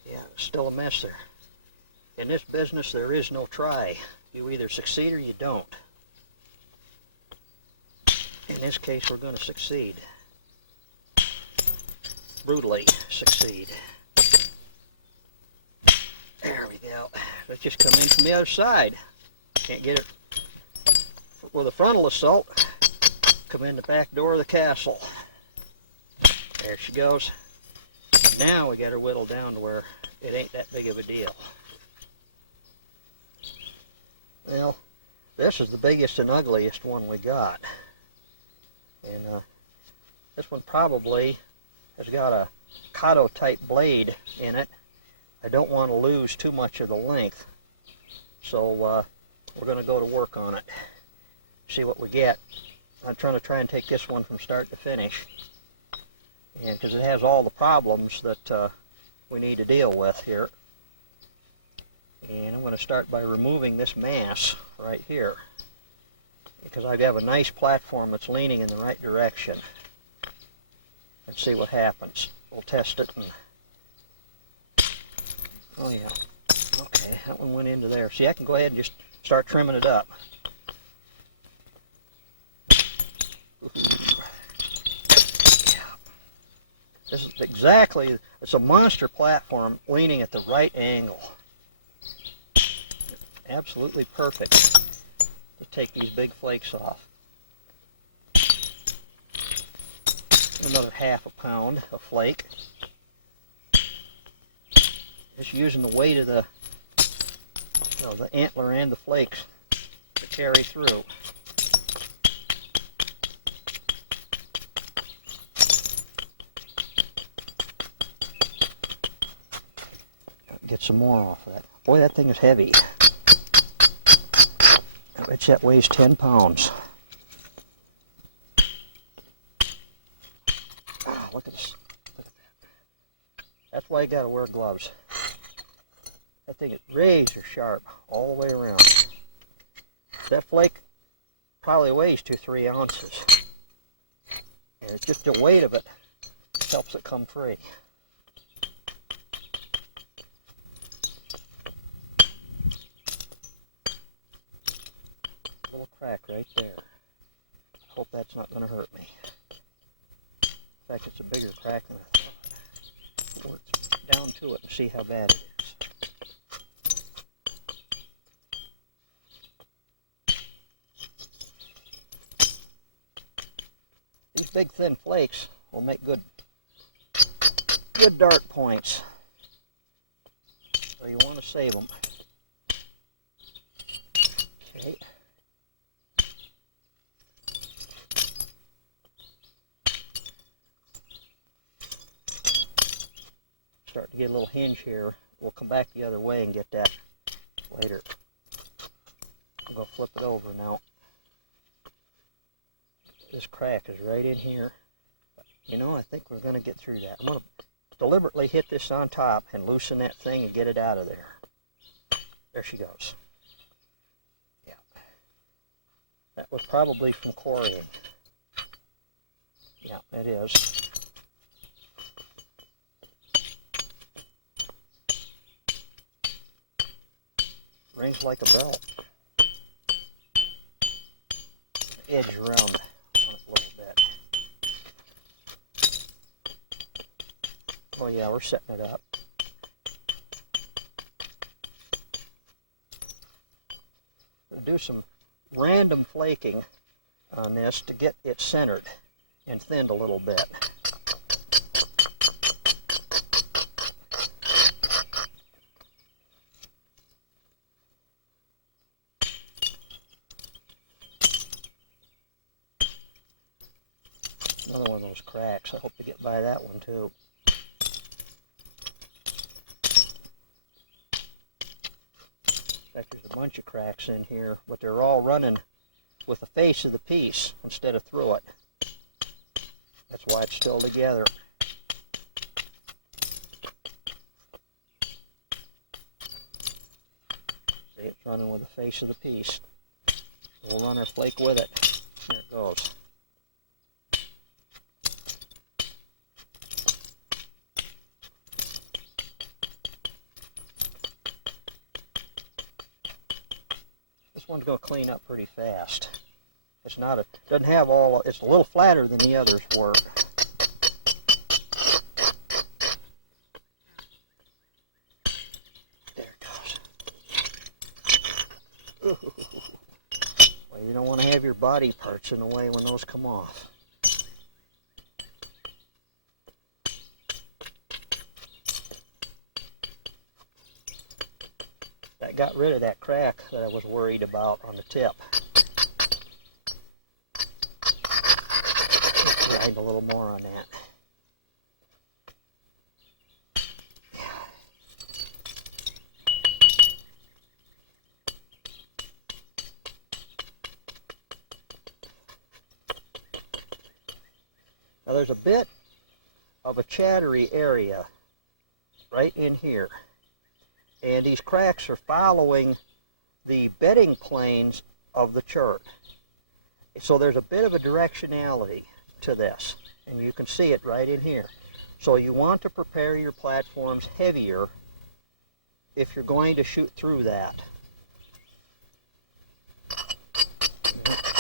Yeah, still a mess there. In this business, there is no try. You either succeed or you don't. In this case, we're going to succeed. Brutally succeed. There we go. Let's just come in from the other side. Can't get it with a frontal assault. Come in the back door of the castle. There she goes. Now we got her whittled down to where it ain't that big of a deal. Well, this is the biggest and ugliest one we got. And this one probably has got a Kato type blade in it. I don't want to lose too much of the length, so we're going to go to work on it, see what we get. I'm trying to take this one from start to finish, and because it has all the problems that we need to deal with here. And I'm going to start by removing this mass right here, because I have a nice platform that's leaning in the right direction. And see what happens. We'll test it. And oh yeah. Okay, that one went into there. See, I can go ahead and just start trimming it up. This is exactly, it's a monster platform leaning at the right angle. Absolutely perfect to take these big flakes off. another half a pound of flake. Just using the weight of the antler and the flakes to carry through. Get some more off of that. Boy, that thing is heavy. I bet you that weighs 10 pounds. Oh, look at this. Look at that. That's why you gotta wear gloves. That thing is razor sharp all the way around. That flake probably weighs 2-3 ounces. And it's just the weight of it helps it come free. Little crack right there. I hope that's not going to hurt me. In fact, it's a bigger crack than I thought. Work down to it and see how bad it is. These big thin flakes will make good dart points. So you want to save them. Okay. Start to get a little hinge here. We'll come back the other way and get that later. I'm going to flip it over now. This crack is right in here. You know, I think we're going to get through that. I'm going to deliberately hit this on top and loosen that thing and get it out of there. There she goes. Yeah. That was probably from quarrying. Yeah, it is. Rings like a bell. Edge around on it a little bit. Oh yeah, we're setting it up. We'll do some random flaking on this to get it centered and thinned a little bit. Another one of those cracks. I hope to get by that one too. In fact, there's a bunch of cracks in here, but they're all running with the face of the piece instead of through it. That's why it's still together. See, it's running with the face of the piece. We'll run our flake with it. There it goes. This one's going to clean up pretty fast. It's not doesn't have all, it's a little flatter than the others were. There it goes. Ooh. Well, you don't want to have your body parts in the way when those come off. That got rid of that crack that I was worried about on the tip. Grind a little more on that. Now there's a bit of a chattery area right in here. And these cracks are following the bedding planes of the chert. So there's a bit of a directionality to this, and you can see it right in here. So you want to prepare your platforms heavier if you're going to shoot through that.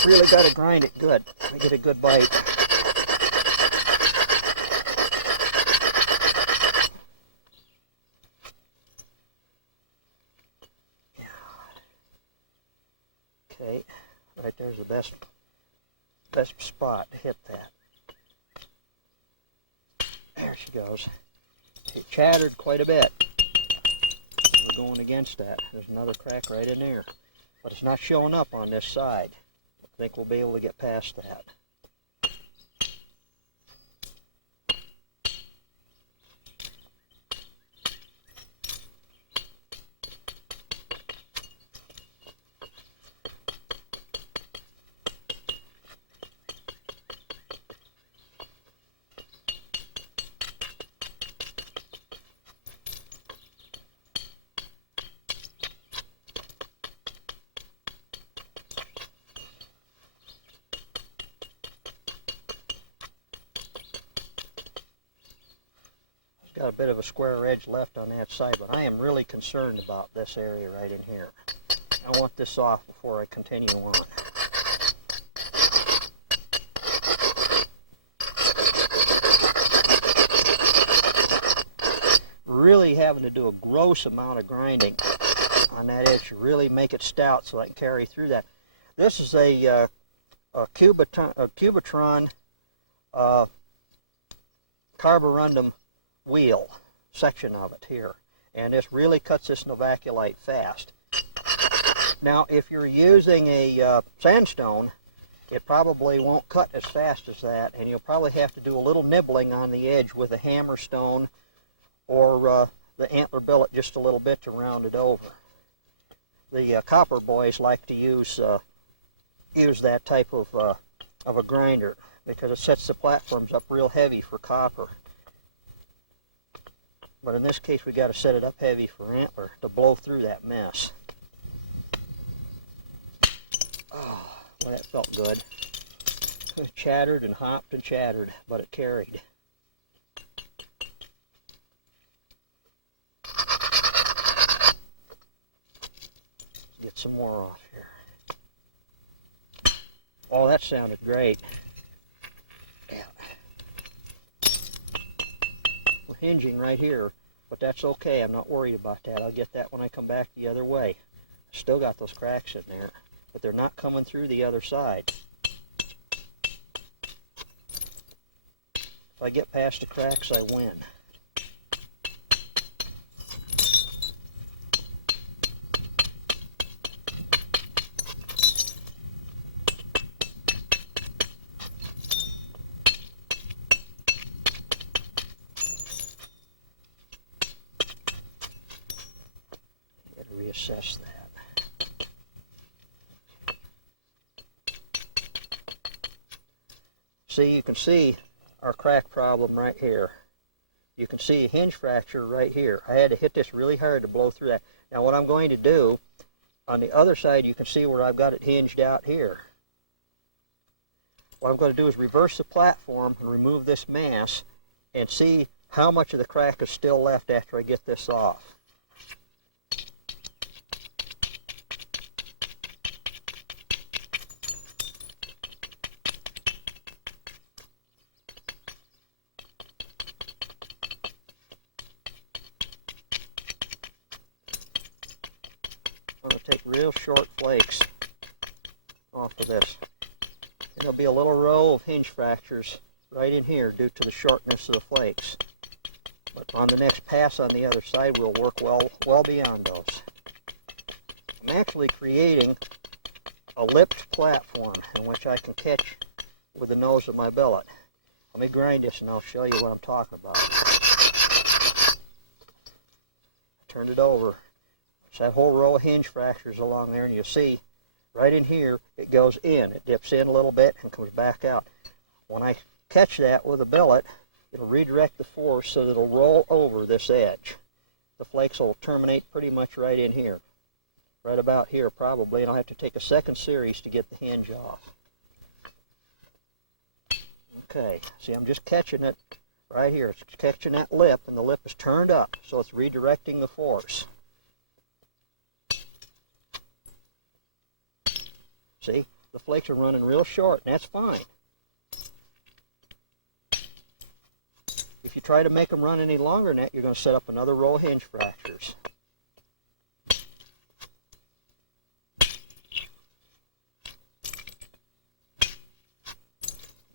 You really got to grind it good to get a good bite. Okay, right there's the best spot to hit that. she goes. It chattered quite a bit. We're going against that. There's another crack right in there. But it's not showing up on this side. I think we'll be able to get past that. Got a bit of a square edge left on that side, but I am really concerned about this area right in here. I want this off before I continue on. Really having to do a gross amount of grinding on that edge to really make it stout so I can carry through that. This is a Cubitron carborundum wheel section of it here, and this really cuts this Novaculite fast. Now if you're using a sandstone, it probably won't cut as fast as that, and you'll probably have to do a little nibbling on the edge with a hammerstone or the antler billet just a little bit to round it over. The copper boys like to use that type of a grinder because it sets the platforms up real heavy for copper. But in this case, we got to set it up heavy for antler to blow through that mess. Oh, well, that felt good. It chattered and hopped and chattered, but it carried. Let's get some more off here. Oh, that sounded great. Yeah. We're hinging right here, but that's okay. I'm not worried about that. I'll get that when I come back the other way. Still got those cracks in there, but they're not coming through the other side. If I get past the cracks, I win. Reassess that. See, you can see our crack problem right here. You can see a hinge fracture right here. I had to hit this really hard to blow through that. Now what I'm going to do, on the other side you can see where I've got it hinged out here. What I'm going to do is reverse the platform and remove this mass and see how much of the crack is still left after I get this off. I'm going to take real short flakes off of this. There'll be a little row of hinge fractures right in here due to the shortness of the flakes. But on the next pass on the other side, we'll work well beyond those. I'm actually creating a lipped platform in which I can catch with the nose of my billet. Let me grind this and I'll show you what I'm talking about. Turn it over. There's that whole row of hinge fractures along there, and you'll see right in here it goes in. It dips in a little bit and comes back out. When I catch that with a billet, it'll redirect the force so that it'll roll over this edge. The flakes will terminate pretty much right in here. Right about here probably, and I'll have to take a second series to get the hinge off. Okay, see, I'm just catching it right here. It's catching that lip, and the lip is turned up, so it's redirecting the force. See, the flakes are running real short, and that's fine. If you try to make them run any longer than that, you're going to set up another row of hinge fractures.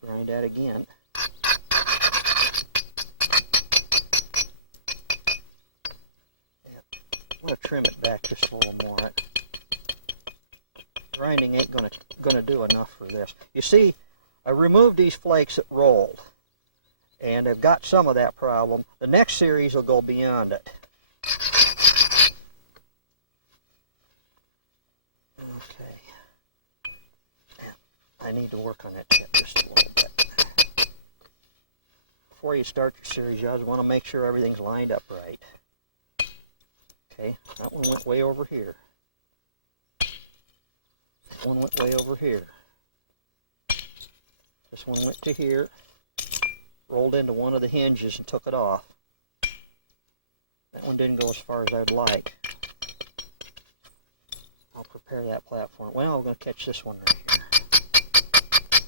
Grind that again. going to trim it back just a little more. Grinding ain't going to do enough for this. You see, I removed these flakes that rolled, and I've got some of that problem. The next series will go beyond it. Okay. I need to work on that tip just a little bit. Before you start your series, you always want to make sure everything's lined up right. Okay, that one went way over here. That one went way over here. This one went to here, rolled into one of the hinges and took it off. That one didn't go as far as I'd like. I'll prepare that platform. Well, I'm going to catch this one right here.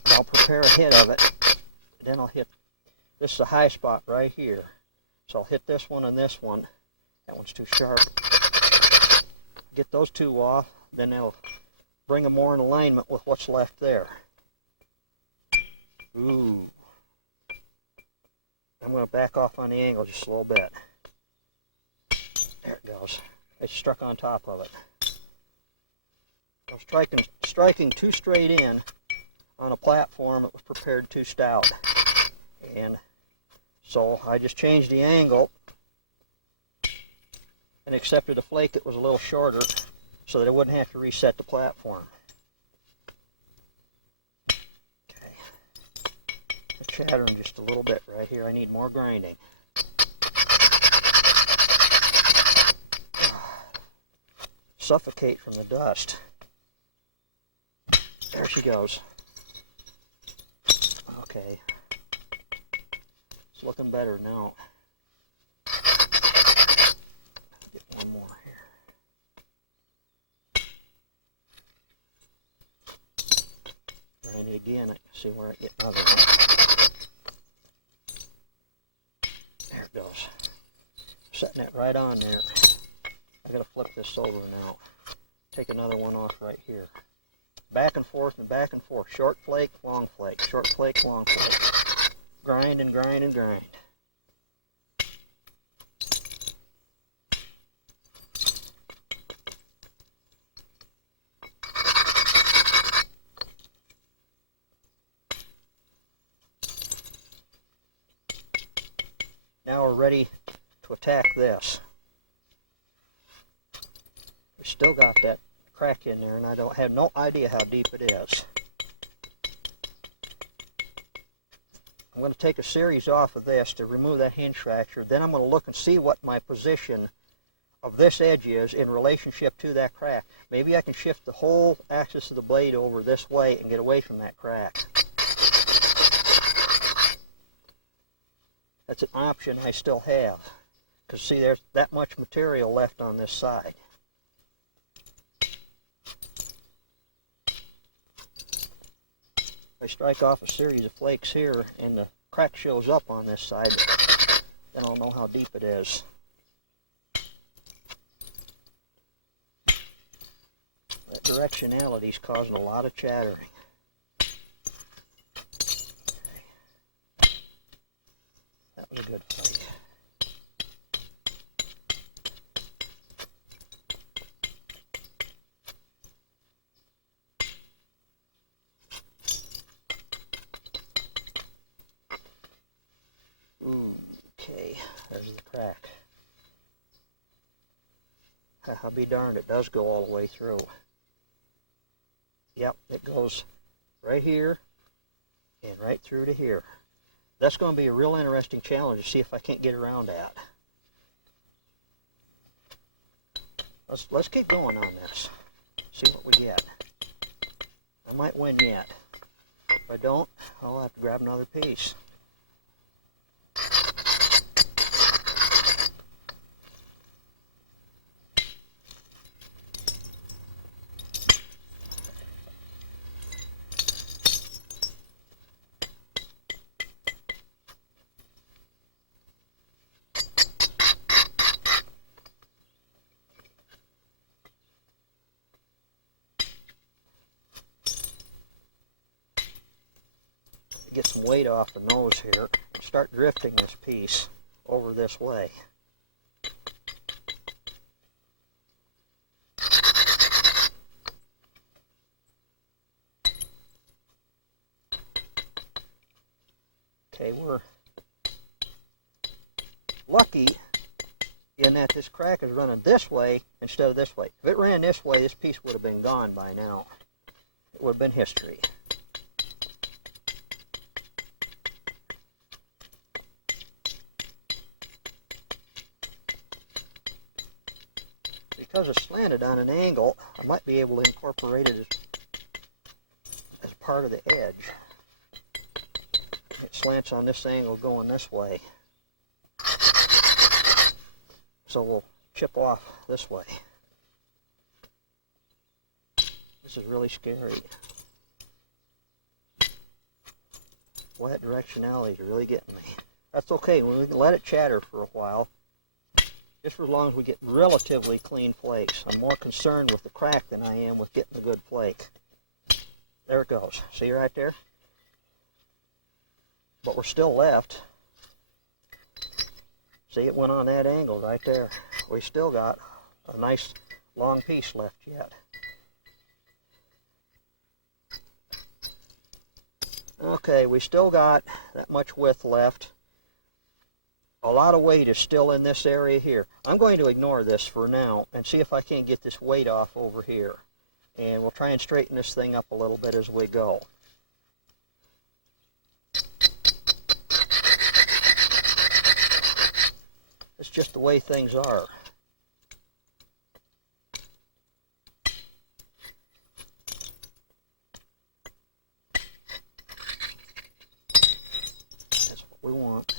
I'll prepare a hit of it. Then I'll hit, this is a high spot right here. So I'll hit this one and this one. That one's too sharp. Get those two off, then that'll bring them more in alignment with what's left there. Ooh. I'm going to back off on the angle just a little bit. There it goes. I struck on top of it. I'm striking too straight in on a platform that was prepared too stout. And so I just changed the angle and accepted a flake that was a little shorter so that I wouldn't have to reset the platform. Chattering just a little bit right here. I need more grinding. Suffocate from the dust. There she goes. Okay. It's looking better now. Get one more here. Grinding again. I can see where I get another one. There it goes. Setting it right on there. I gotta flip this over now. Take another one off right here. Back and forth and back and forth. Short flake, long flake. Short flake, long flake. Grind and grind and grind. Now we're ready to attack this. We still got that crack in there, and I don't have no idea how deep it is. I'm going to take a series off of this to remove that hinge fracture. Then I'm going to look and see what my position of this edge is in relationship to that crack. Maybe I can shift the whole axis of the blade over this way and get away from that crack. That's an option I still have. Because see, there's that much material left on this side. If I strike off a series of flakes here and the crack shows up on this side, then I'll know how deep it is. That directionality is causing a lot of chattering. That was a good fight. Okay, there's the crack. I'll be darned, it does go all the way through. Yep, it goes right here and right through to here. That's going to be a real interesting challenge to see if I can't get around that. Let's keep going on this. See what we get. I might win yet. If I don't, I'll have to grab another piece. Get some weight off the nose here, start drifting this piece over this way. Okay, we're lucky in that this crack is running this way instead of this way. If it ran this way, this piece would have been gone by now. It would have been history. Because it's slanted on an angle, I might be able to incorporate it as part of the edge. It slants on this angle going this way. So we'll chip off this way. This is really scary. Boy, that directionality is really getting me. That's okay, we can let it chatter for a while. Just for as long as we get relatively clean flakes. I'm more concerned with the crack than I am with getting a good flake. There it goes. See right there? But we're still left. See, it went on that angle right there. We still got a nice long piece left yet. Okay, we still got that much width left. A lot of weight is still in this area here. I'm going to ignore this for now and see if I can't get this weight off over here. And we'll try and straighten this thing up a little bit as we go. It's just the way things are. That's what we want.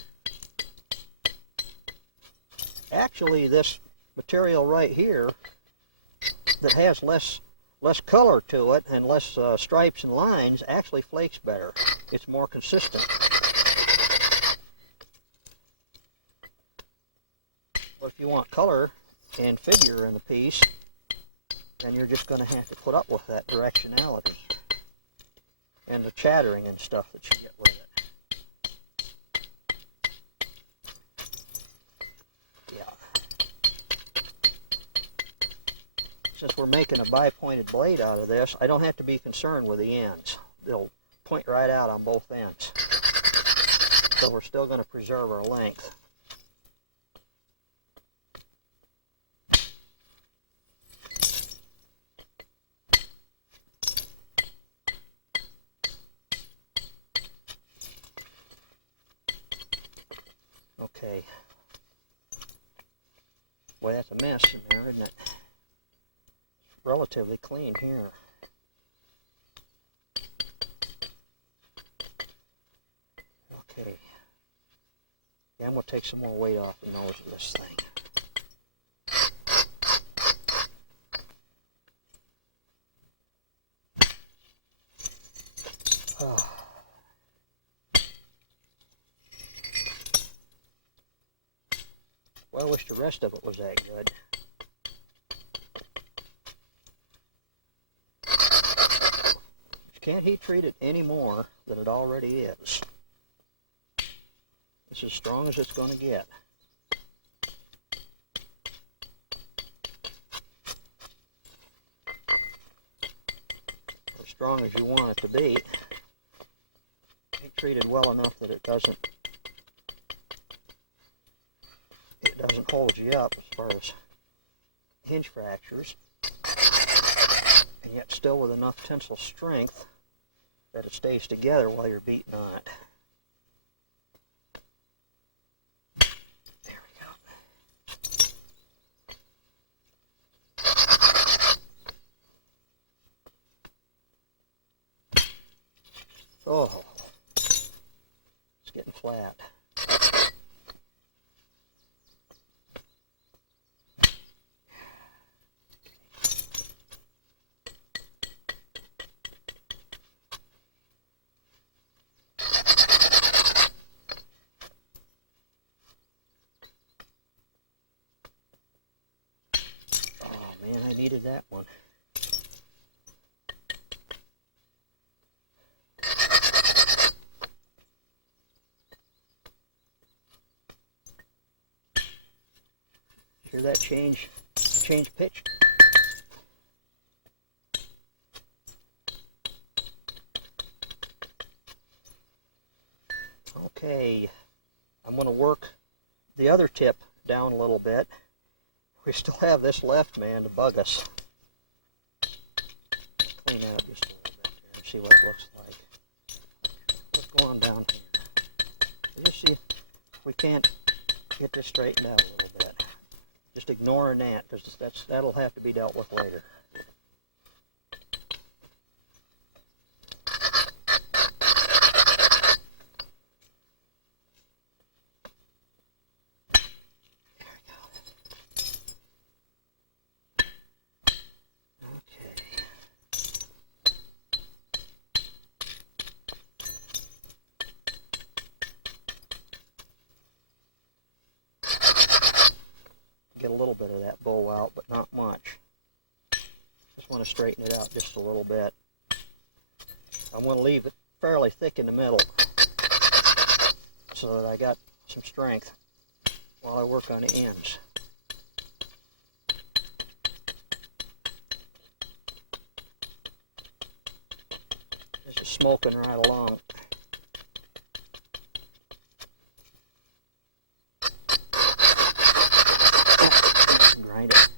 Actually, this material right here that has less color to it and less stripes and lines actually flakes better. It's more consistent. But if you want color and figure in the piece, then you're just going to have to put up with that directionality and the chattering and stuff that you get with it. Since we're making a bi-pointed blade out of this, I don't have to be concerned with the ends. They'll point right out on both ends. So we're still going to preserve our length. Okay. Boy, that's a mess in there, isn't it? Relatively clean here. Okay. Yeah, I'm going to take some more weight off the nose of this thing. Well, I wish the rest of it was that good. Can't heat treat it any more than it already is. It's as strong as it's going to get. As strong as you want it to be. Heat treated well enough that it doesn't hold you up as far as hinge fractures, and yet still with enough tensile strength that it stays together while you're beating on it. There we go. Oh, it's getting flat. Needed that one. Hear that change pitch? Okay, I'm going to work the other tip down a little bit. We still have this left, man, to bug us. Clean out just a little bit there and see what it looks like. Let's go on down here. You see, we can't get this straightened out a little bit. Just ignoring that, because that'll have to be dealt with later. Get a little bit of that bow out, but not much. Just want to straighten it out just a little bit. I'm going to leave it fairly thick in the middle so that I got some strength while I work on the ends. This is smoking right along. Grind it.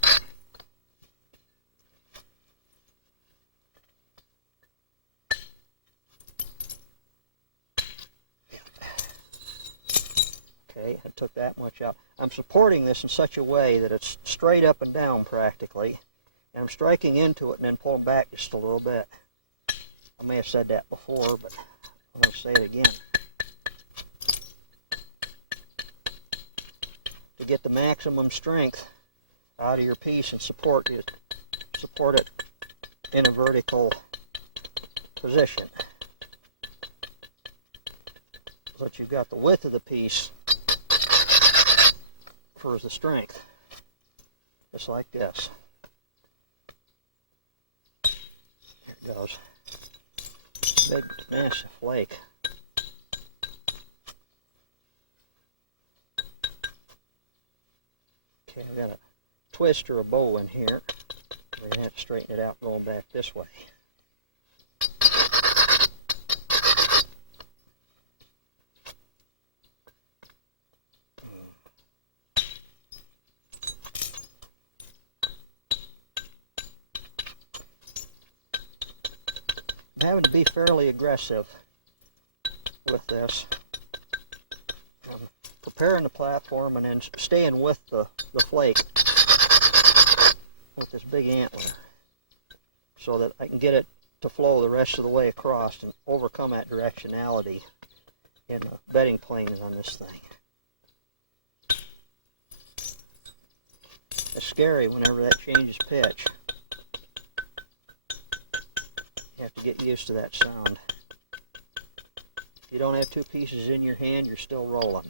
Okay, I took that much out. I'm supporting this in such a way that it's straight up and down practically, and I'm striking into it and then pulling back just a little bit. I may have said that before, but I'm going to say it again. To get the maximum strength out of your piece and support it in a vertical position, so that you've got the width of the piece for the strength, just like this. There it goes. Big massive flake. Okay, I've got a twist or a bow in here. We're going to have to straighten it out going back this way. I'm having to be fairly aggressive with this. I'm preparing the platform and then staying with the flake with this big antler so that I can get it to flow the rest of the way across and overcome that directionality in the bedding plane on this thing. It's scary whenever that changes pitch. You have to get used to that sound. If you don't have two pieces in your hand, you're still rolling.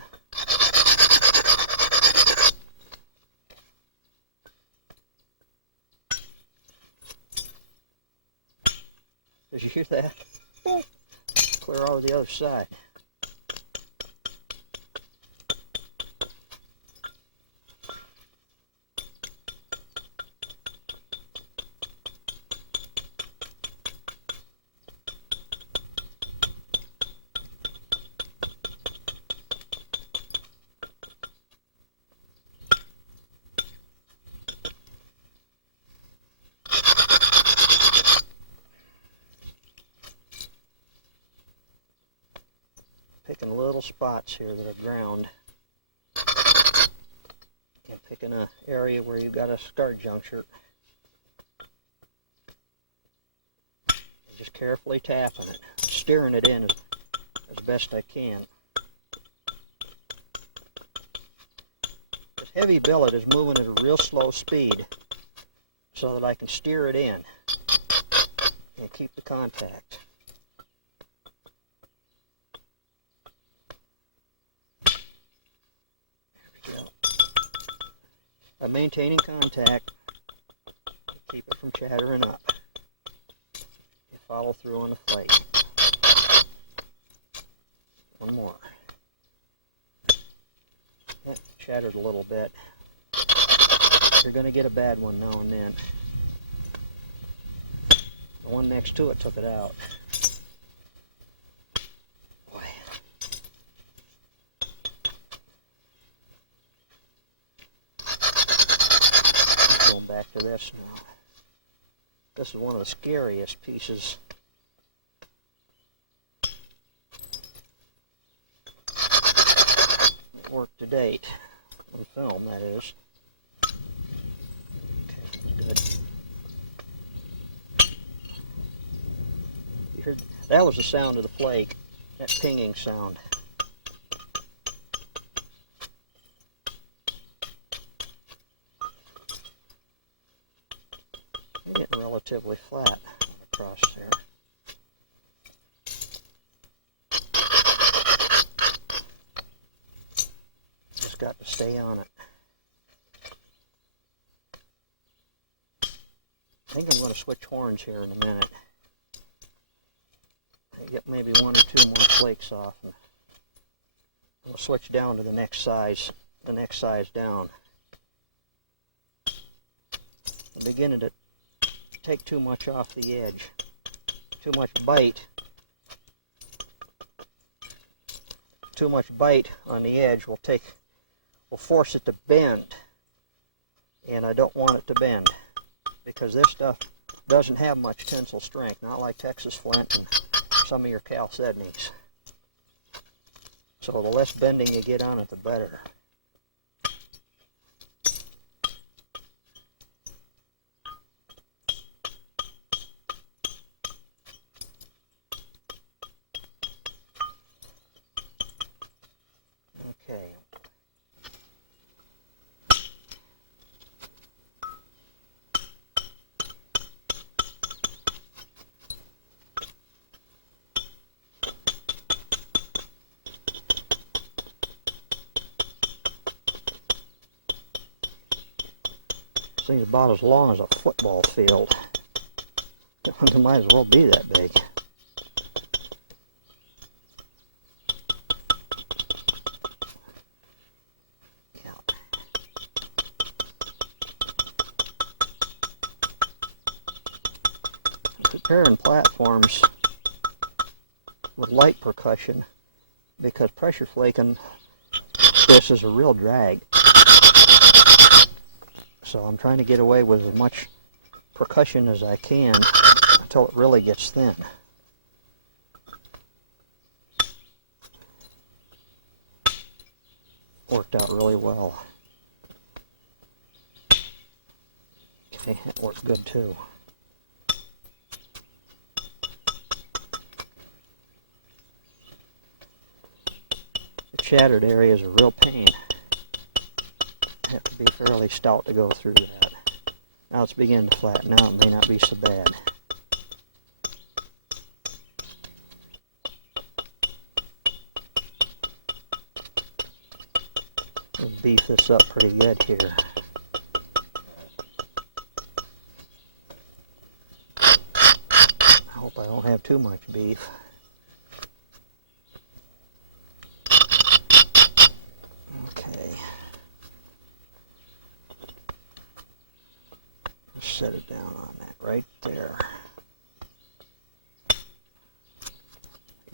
Did you hear that? Clear over the other side. Picking little spots here that are ground. And picking an area where you've got a start juncture. And just carefully tapping it, steering it in as best I can. This heavy billet is moving at a real slow speed so that I can steer it in and keep the contact. By maintaining contact, you keep it from chattering up. You follow through on the flake. One more. That chattered a little bit. You're going to get a bad one now and then. The one next to it took it out. Boy. This is one of the scariest pieces. Work to date. On film, that is. Okay, good. You heard, that was the sound of the flake, that pinging sound. Getting relatively flat across there. Just got to stay on it. I think I'm going to switch horns here in a minute. Get maybe one or two more flakes off, and I'll switch down to the next size down. I'm beginning to take too much off the edge, too much bite on the edge will force it to bend, and I don't want it to bend because this stuff doesn't have much tensile strength, not like Texas flint and some of your chalcedonies. So the less bending you get on it, the better. Okay. This thing's about as long as a football field. It might as well be that big. Yeah. Preparing platforms with light percussion because pressure flaking this is a real drag. So I'm trying to get away with as much percussion as I can until it really gets thin. Worked out really well. Okay, it worked good too. The shattered area is a real pain. Have to be fairly stout to go through that. Now it's beginning to flatten out. It may not be so bad. We'll beef this up pretty good here. I hope I don't have too much beef. Set it down on that right there.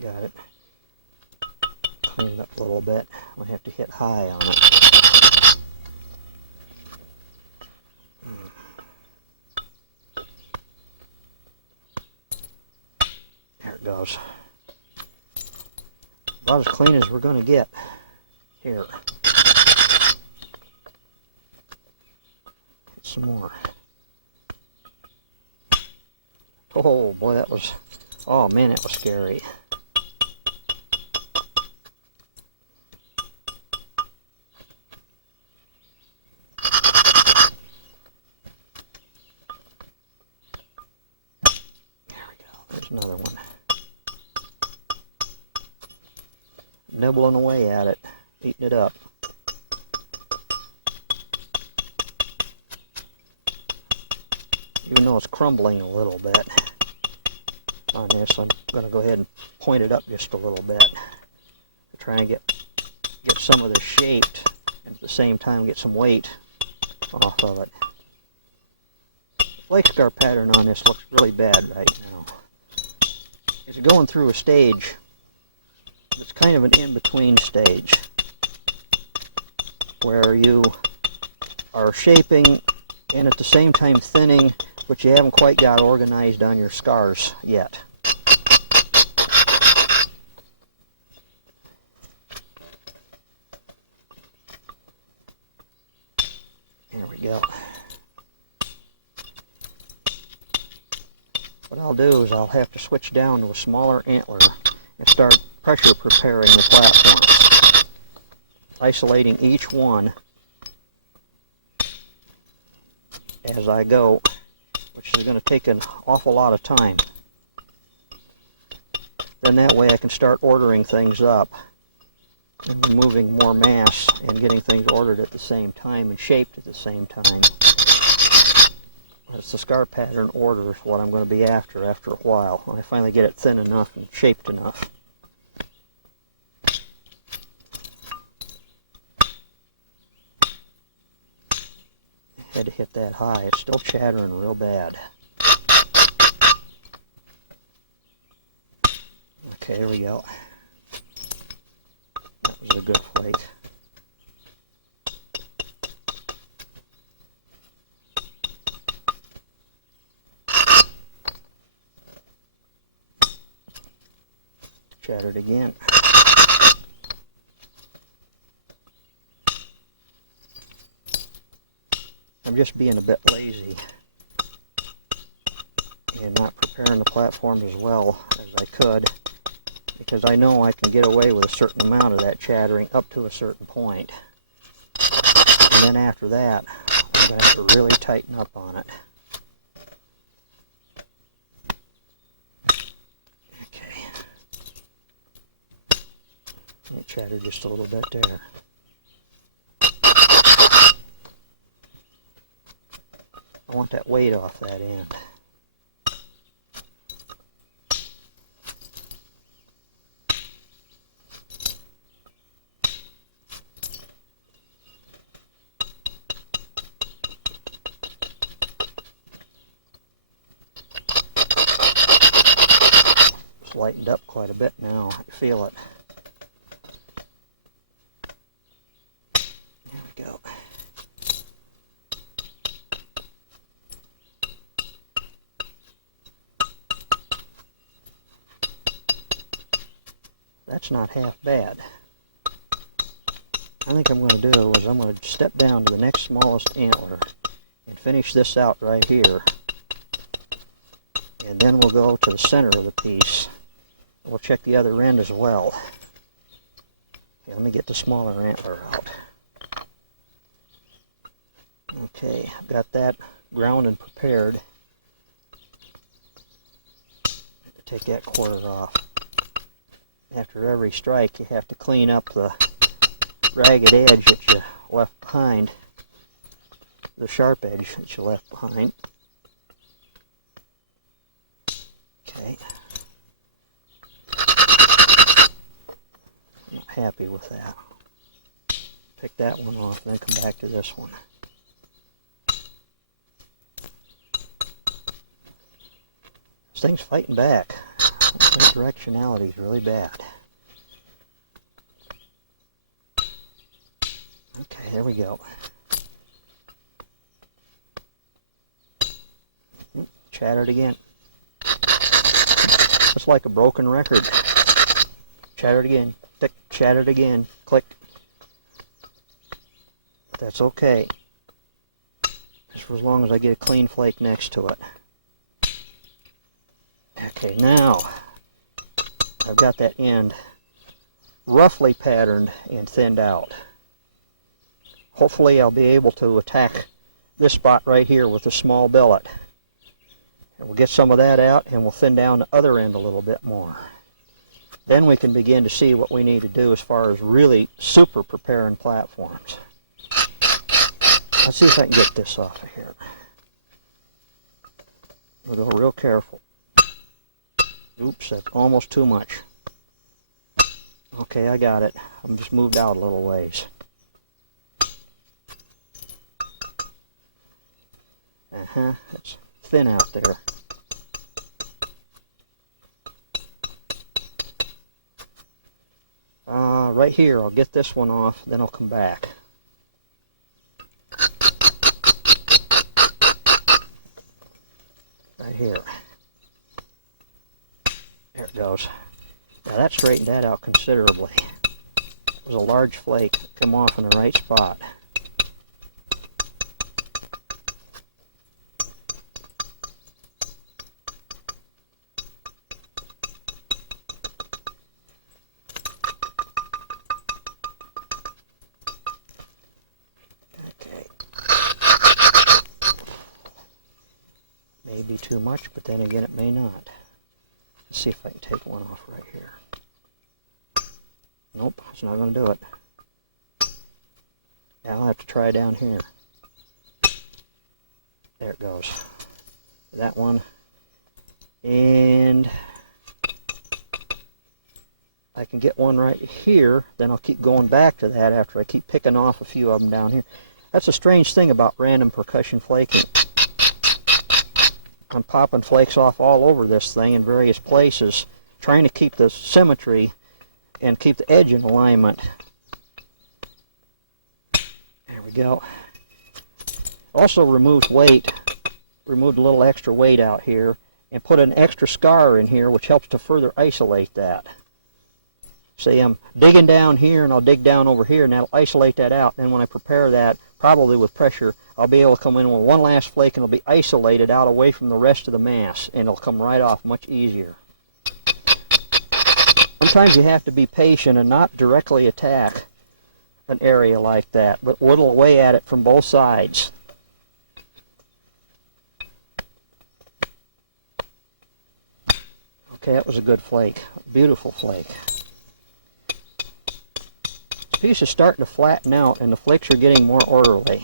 Got it. Clean it up a little bit. We have to hit high on it. There it goes. About as clean as we're going to get here. Get some more. Oh boy, that was, oh man, it was scary. There we go, there's another one. Nibbling away at it, eating it up. Even though it's crumbling a little bit on this, I'm going to go ahead and point it up just a little bit to try and get some of this shaped and at the same time get some weight off of it. The flake scar pattern on this looks really bad right now. It's going through a stage. It's kind of an in-between stage where you are shaping and at the same time thinning but you haven't quite got organized on your scars yet. There we go. What I'll do is I'll have to switch down to a smaller antler and start pressure preparing the platforms, isolating each one as I go, which is going to take an awful lot of time. Then that way I can start ordering things up and removing more mass and getting things ordered at the same time and shaped at the same time. It's the scar pattern order is what I'm going to be after a while, when I finally get it thin enough and shaped enough. Had to hit that high. It's still chattering real bad. Okay, here we go. That was a good flake. Chattered again. I'm just being a bit lazy and not preparing the platforms as well as I could, because I know I can get away with a certain amount of that chattering up to a certain point. And then after that, I'm going to have to really tighten up on it. Okay. It chattered just a little bit there. I want that weight off that end. It's lightened up quite a bit now. I feel it. There we go. That's not half bad. I think I'm going to do is I'm going to step down to the next smallest antler and finish this out right here. And then we'll go to the center of the piece. We'll check the other end as well. Okay, let me get the smaller antler out. Okay, I've got that ground and prepared. Take that quarter off. After every strike, you have to clean up the ragged edge that you left behind, the sharp edge that you left behind. Okay. I'm not happy with that. Pick that one off and then come back to this one. This thing's fighting back. That directionality is really bad. Okay, there we go. Chattered again. Just like a broken record. Chattered again. Tick, chattered again. Click. That's okay. Just for as long as I get a clean flake next to it. Okay, now I've got that end roughly patterned and thinned out. Hopefully I'll be able to attack this spot right here with a small billet. And we'll get some of that out and we'll thin down the other end a little bit more. Then we can begin to see what we need to do as far as really super preparing platforms. Let's see if I can get this off of here. We'll go real careful. Oops, that's almost too much. Okay, I got it. I'm just moved out a little ways. It's thin out there. Right here, I'll get this one off, then I'll come back. There it goes. Now that straightened that out considerably. It was a large flake, come off in the right spot. Okay. May be too much, but then again it may not. Let's see if I can take one off right here. Nope, it's not going to do it. Now I'll have to try down here. There it goes. That one. And I can get one right here, then I'll keep going back to that after I keep picking off a few of them down here. That's a strange thing about random percussion flaking. I'm popping flakes off all over this thing in various places, trying to keep the symmetry and keep the edge in alignment. There we go. Also removes weight, removed a little extra weight out here, and put an extra scar in here, which helps to further isolate that. See, I'm digging down here, and I'll dig down over here, and that'll isolate that out. And when I prepare that, probably with pressure, I'll be able to come in with one last flake, and it'll be isolated out away from the rest of the mass, and it'll come right off much easier. Sometimes you have to be patient and not directly attack an area like that, but whittle away at it from both sides. Okay, that was a good flake. Beautiful flake. This piece is starting to flatten out, and the flakes are getting more orderly.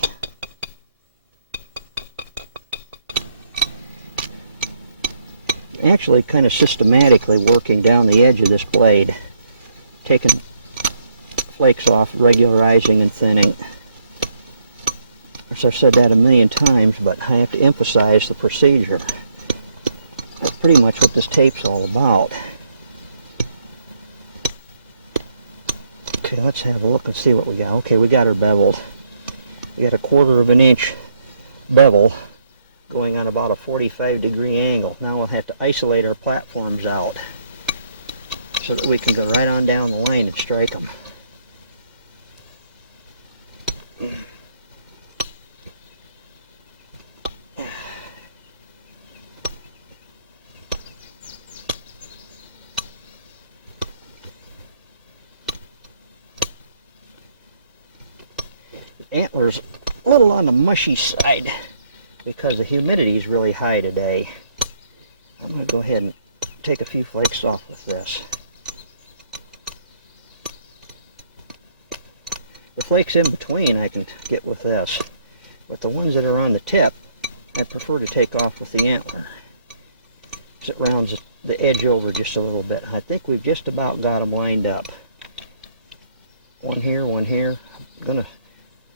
Actually kind of systematically working down the edge of this blade, taking flakes off, regularizing and thinning. Of course, I've said that a million times, but I have to emphasize the procedure. That's pretty much what this tape's all about. Okay, let's have a look and see what we got. Okay, we got her beveled. We got a 1/4 of an inch bevel going on about a 45-degree angle. Now we'll have to isolate our platforms out so that we can go right on down the line and strike them. The antler's a little on the mushy side because the humidity is really high today. I'm going to go ahead and take a few flakes off with this. The flakes in between I can get with this, but the ones that are on the tip I prefer to take off with the antler because it rounds the edge over just a little bit. I think we've just about got them lined up. One here, one here. I'm going to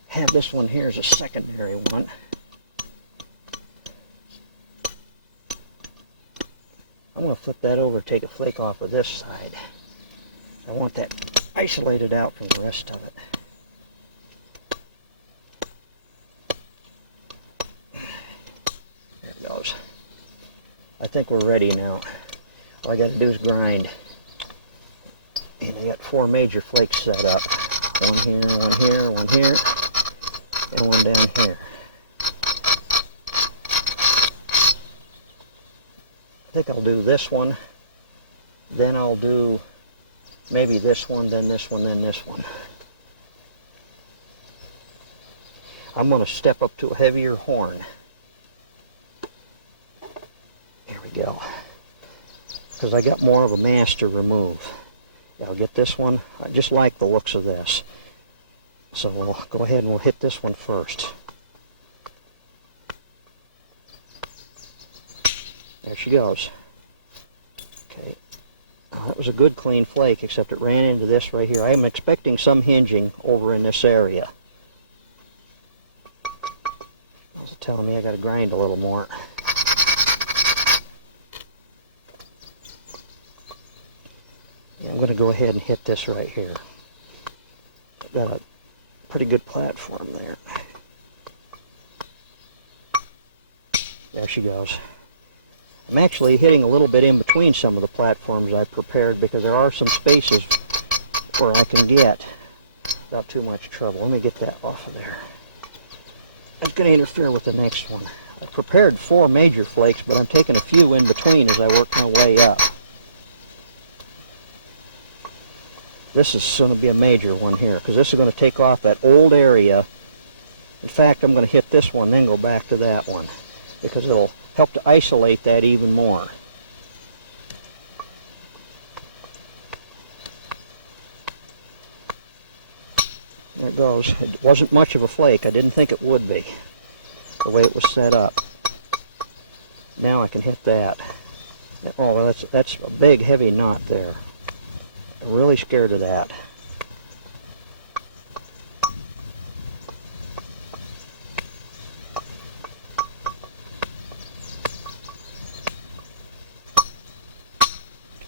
have this one here as a secondary one. I'm going to flip that over and take a flake off of this side. I want that isolated out from the rest of it. There it goes. I think we're ready now. All I got to do is grind. And I got 4 major flakes set up. One here, one here, one here, and one down here. I think I'll do this one, then I'll do maybe this one, then this one, then this one. I'm going to step up to a heavier horn. There we go. Because I got more of a mass to remove. Yeah, I'll get this one. I just like the looks of this. So we'll go ahead and we'll hit this one first. There she goes. Okay. That was a good clean flake, except it ran into this right here. I am expecting some hinging over in this area. It's telling me I got to grind a little more. Yeah, I'm going to go ahead and hit this right here. I've got a pretty good platform there. There she goes. I'm actually hitting a little bit in between some of the platforms I prepared because there are some spaces where I can get without too much trouble. Let me get that off of there. That's going to interfere with the next one. I prepared 4 major flakes, but I'm taking a few in between as I work my way up. This is going to be a major one here because this is going to take off that old area. In fact, I'm going to hit this one, then go back to that one because it'll help to isolate that even more. There it goes. It wasn't much of a flake. I didn't think it would be, the way it was set up. Now I can hit that. Oh, well, that's a big, heavy knot there. I'm really scared of that.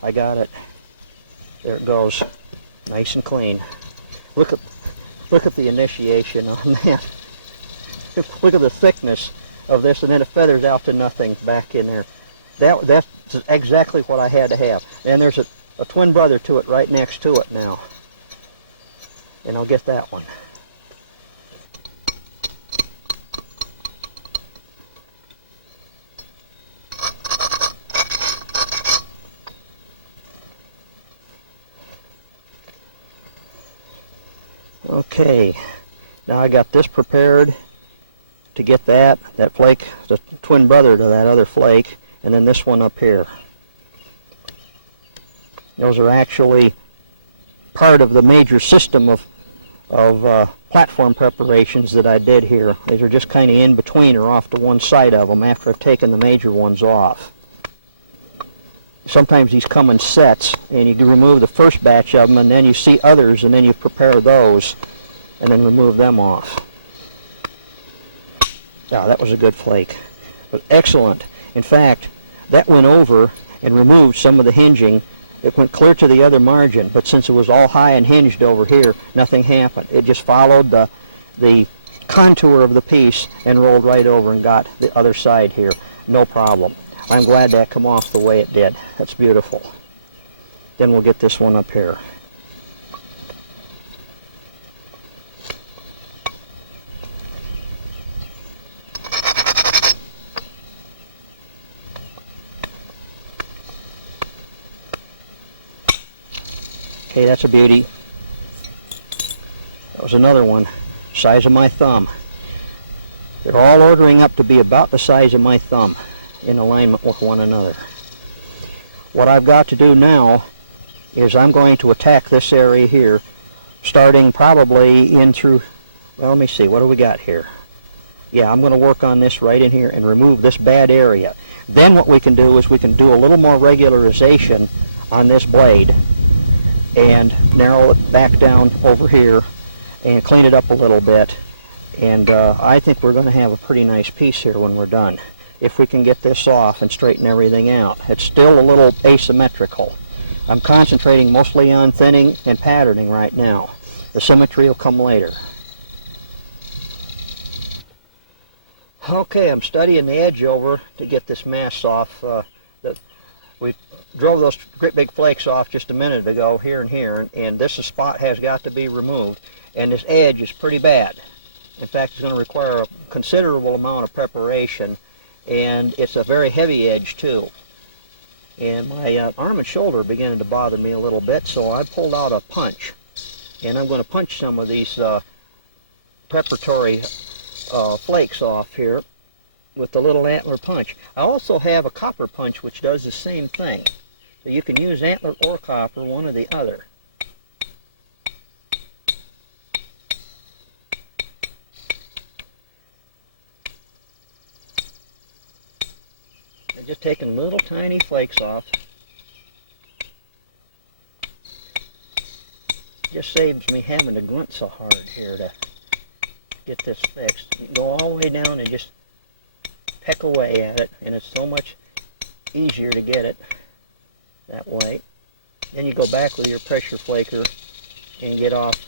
I got it. There it goes. Nice and clean. Look at the initiation on that. Look at the thickness of this, and then it feathers out to nothing back in there. That's exactly what I had to have. And there's a twin brother to it right next to it now. And I'll get that one. Okay, now I got this prepared to get that flake, the twin brother to that other flake, and then this one up here. Those are actually part of the major system of platform preparations that I did here. These are just kind of in between or off to one side of them after I've taken the major ones off. Sometimes these come in sets, and you remove the first batch of them, and then you see others, and then you prepare those, and then remove them off. Yeah, that was a good flake. But excellent. In fact, that went over and removed some of the hinging. It went clear to the other margin, but since it was all high and hinged over here, nothing happened. It just followed the contour of the piece and rolled right over and got the other side here. No problem. I'm glad that come off the way it did. That's beautiful. Then we'll get this one up here. Okay, that's a beauty. That was another one, size of my thumb. They're all ordering up to be about the size of my thumb, in alignment with one another. What I've got to do now is I'm going to attack this area here, starting probably in through, well, let me see, what do we got here? Yeah, I'm going to work on this right in here and remove this bad area. Then what we can do is we can do a little more regularization on this blade and narrow it back down over here and clean it up a little bit. And I think we're going to have a pretty nice piece here when we're done, if we can get this off and straighten everything out. It's still a little asymmetrical. I'm concentrating mostly on thinning and patterning right now. The symmetry will come later. Okay, I'm studying the edge over to get this mass off. We drove those great big flakes off just a minute ago, here and here, and this spot has got to be removed, and this edge is pretty bad. In fact, it's going to require a considerable amount of preparation, and it's a very heavy edge too. And my arm and shoulder are beginning to bother me a little bit, so I pulled out a punch, and I'm going to punch some of these preparatory flakes off here with the little antler punch. I also have a copper punch which does the same thing, so you can use antler or copper, one or the other. Just taking little tiny flakes off. Just saves me having to grunt so hard here to get this fixed. You can go all the way down and just peck away at it, and it's so much easier to get it that way. Then you go back with your pressure flaker and get off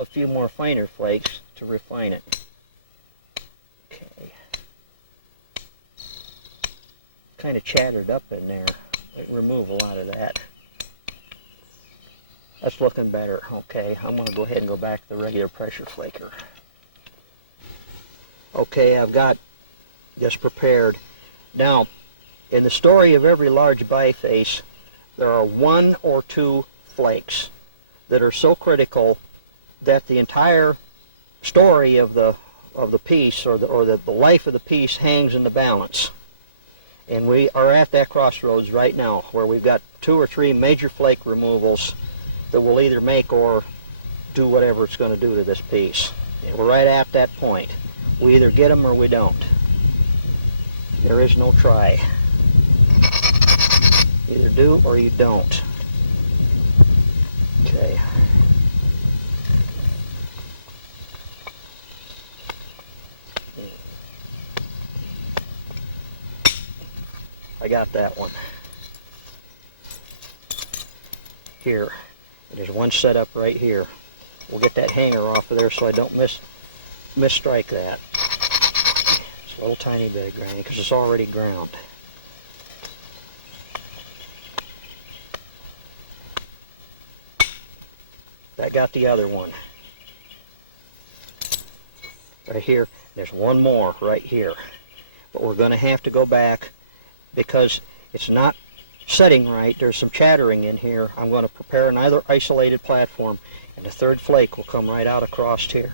a few more finer flakes to refine it. Okay. kind of chattered up in there. Remove a lot of that. That's looking better. Okay, I'm going to go ahead and go back to the regular pressure flaker. Okay, I've got this prepared. Now, in the story of every large biface, there are 1 or 2 flakes that are so critical that the entire story of the piece or the life of the piece hangs in the balance. And we are at that crossroads right now where we've got 2 or 3 major flake removals that will either make or do whatever it's going to do to this piece. And we're right at that point. We either get them or we don't. There is no try. Either do or you don't. Okay. I got that one. Here. And there's one set up right here. We'll get that hanger off of there so I don't misstrike that. It's a little tiny bit of grinding because it's already ground. That got the other one. Right here. There's one more right here. But we're going to have to go back because it's not setting right. There's some chattering in here. I'm going to prepare another isolated platform, and the 3rd flake will come right out across here.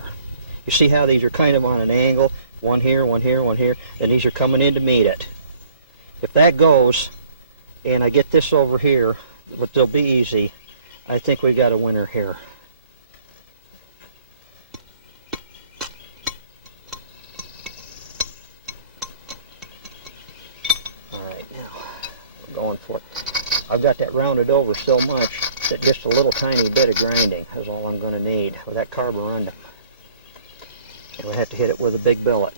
You see how these are kind of on an angle? One here, one here, one here. Then these are coming in to meet it. If that goes, and I get this over here, but they'll be easy, I think we've got a winner here. Going for it. I've got that rounded over so much that just a little tiny bit of grinding is all I'm going to need with that carborundum. And we have to hit it with a big billet.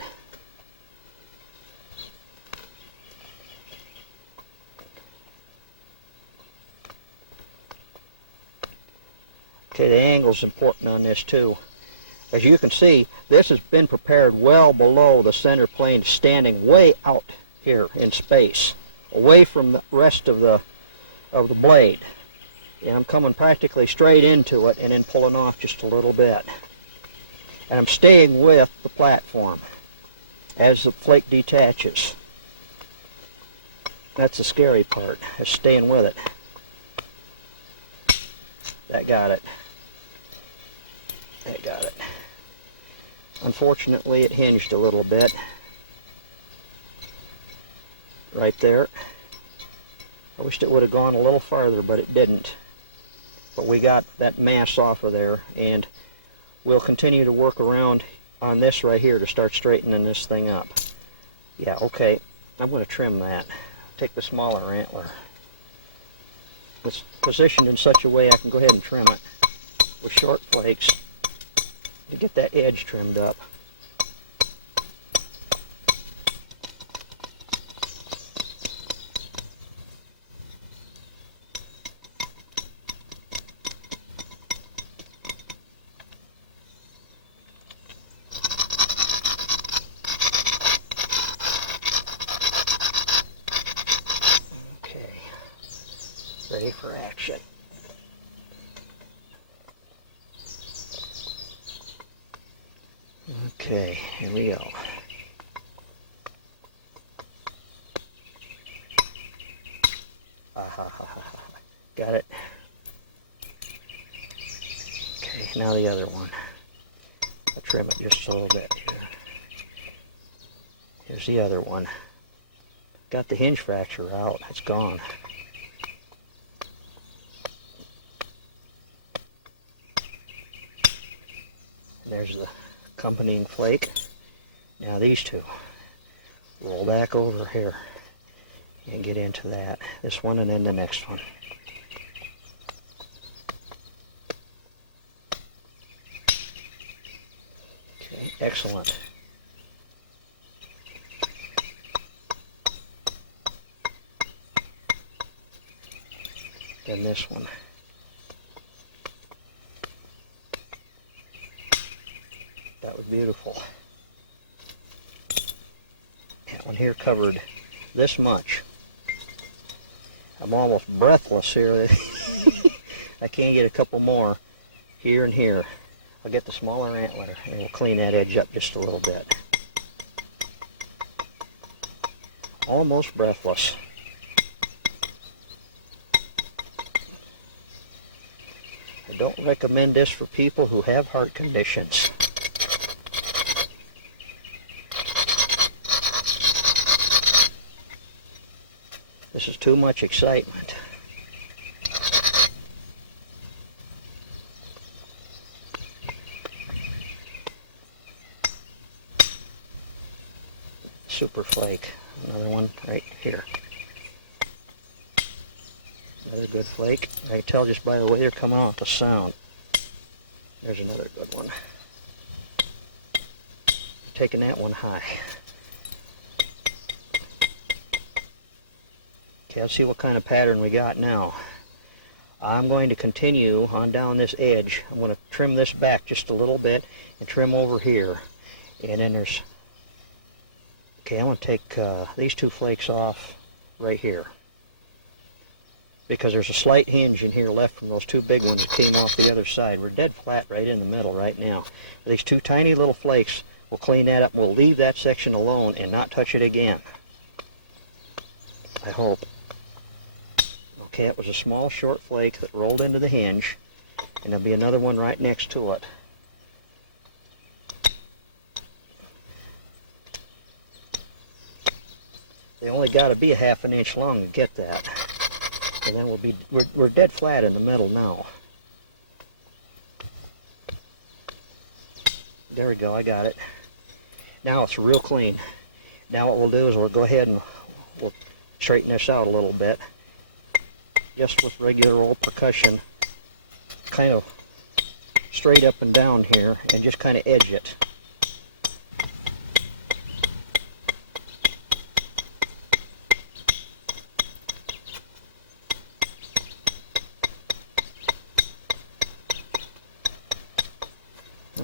Okay, the angle's important on this too. As you can see, this has been prepared well below the center plane, standing way out here in space, away from the rest of the blade. And I'm coming practically straight into it and then pulling off just a little bit. And I'm staying with the platform as the flake detaches. That's the scary part, is staying with it. That got it. That got it. Unfortunately, it hinged a little bit. Right there. I wished it would have gone a little farther, but it didn't. But we got that mass off of there, and we'll continue to work around on this right here to start straightening this thing up. Yeah, okay. I'm going to trim that. Take the smaller antler. It's positioned in such a way I can go ahead and trim it with short flakes to get that edge trimmed up. Ready for action. Okay, here we go. Got it. Okay, now the other one. I'll trim it just a little bit here. Here's the other one. Got the hinge fracture out. It's gone. There's the accompanying flake. Now these two. Roll back over here and get into that. This one and then the next one. Okay, excellent. Then this one. That was beautiful. That one here covered this much I'm almost breathless here. I can't get a couple more here and here. I'll get the smaller antler and we'll clean that edge up just a little bit. Almost breathless. I don't recommend this for people who have heart conditions. This is too much excitement. Super flake. Another one right here. Another good flake. I can tell just by the way they're coming out, the sound. There's another good one. Taking that one high. Okay, let's see what kind of pattern we got now. I'm going to continue on down this edge. I'm going to trim this back just a little bit and trim over here. And then there's... Okay, I'm going to take these two flakes off right here, because there's a slight hinge in here left from those two big ones that came off the other side. We're dead flat right in the middle right now. These two tiny little flakes, we'll clean that up. We'll leave that section alone and not touch it again. I hope. Okay, it was a small short flake that rolled into the hinge, and there'll be another one right next to it. They only got to be a ½ an inch long to get that. And then we're dead flat in the middle now. There we go, I got it. Now it's real clean. Now what we'll do is we'll go ahead and we'll straighten this out a little bit. Just with regular old percussion. Kind of straight up and down here and just kind of edge it.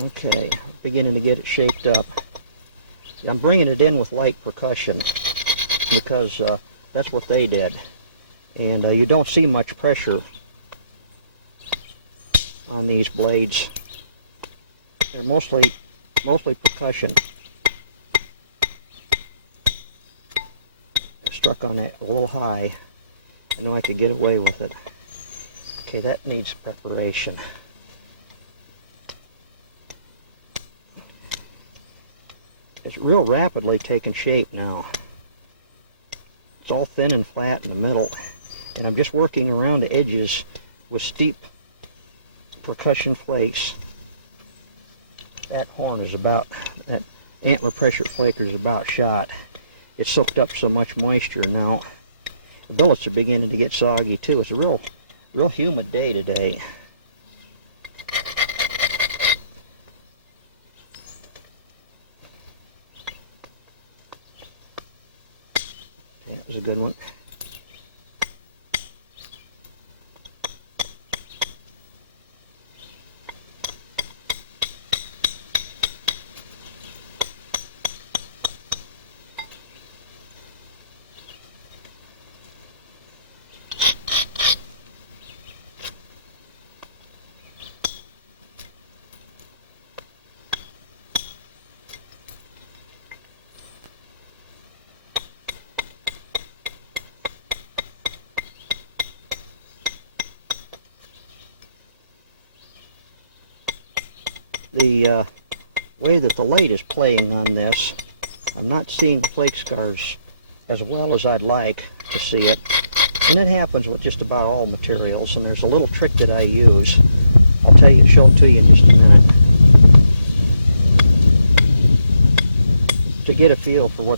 Okay, beginning to get it shaped up. See, I'm bringing it in with light percussion because that's what they did. And you don't see much pressure on these blades. They're mostly percussion. I struck on that a little high. I know I could get away with it. Okay, that needs preparation. It's real rapidly taking shape now. It's all thin and flat in the middle, and I'm just working around the edges with steep percussion flakes. That horn is about, that antler pressure flaker is about shot. It's soaked up so much moisture now. The billets are beginning to get soggy too. It's a real humid day today. That was a good one. The way that the light is playing on this, I'm not seeing flake scars as well as I'd like to see it. And it happens with just about all materials, and there's a little trick that I use. I'll show it to you in just a minute. To get a feel for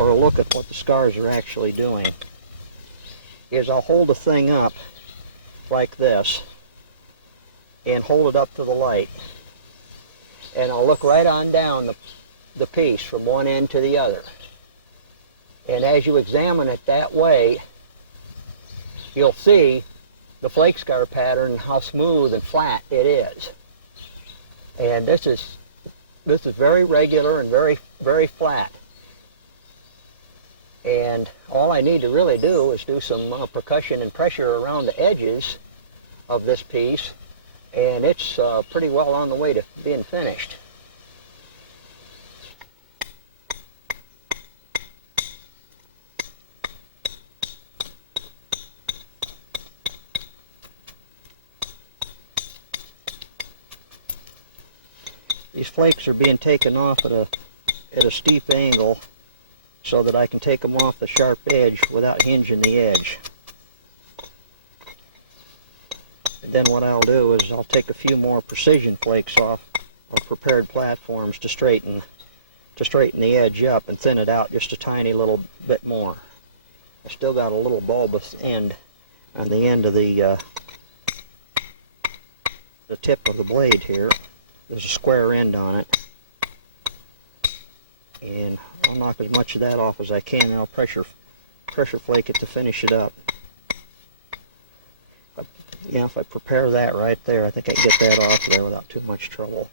or a look at what the scars are actually doing, is I'll hold the thing up like this and hold it up to the light. And I'll look right on down the piece from one end to the other. And as you examine it that way, you'll see the flake scar pattern, how smooth and flat it is. And this is very regular and very flat. And all I need to really do is do some percussion and pressure around the edges of this piece, and it's pretty well on the way to being finished. These flakes are being taken off at a steep angle so that I can take them off the sharp edge without hinging the edge. And then what I'll do is I'll take a few more precision flakes off of prepared platforms to straighten the edge up and thin it out just a tiny little bit more. I still got a little bulbous end on the end of the tip of the blade here. There's a square end on it, and I'll knock as much of that off as I can, and I'll pressure flake it to finish it up. If I prepare that right there, I think I can get that off there without too much trouble.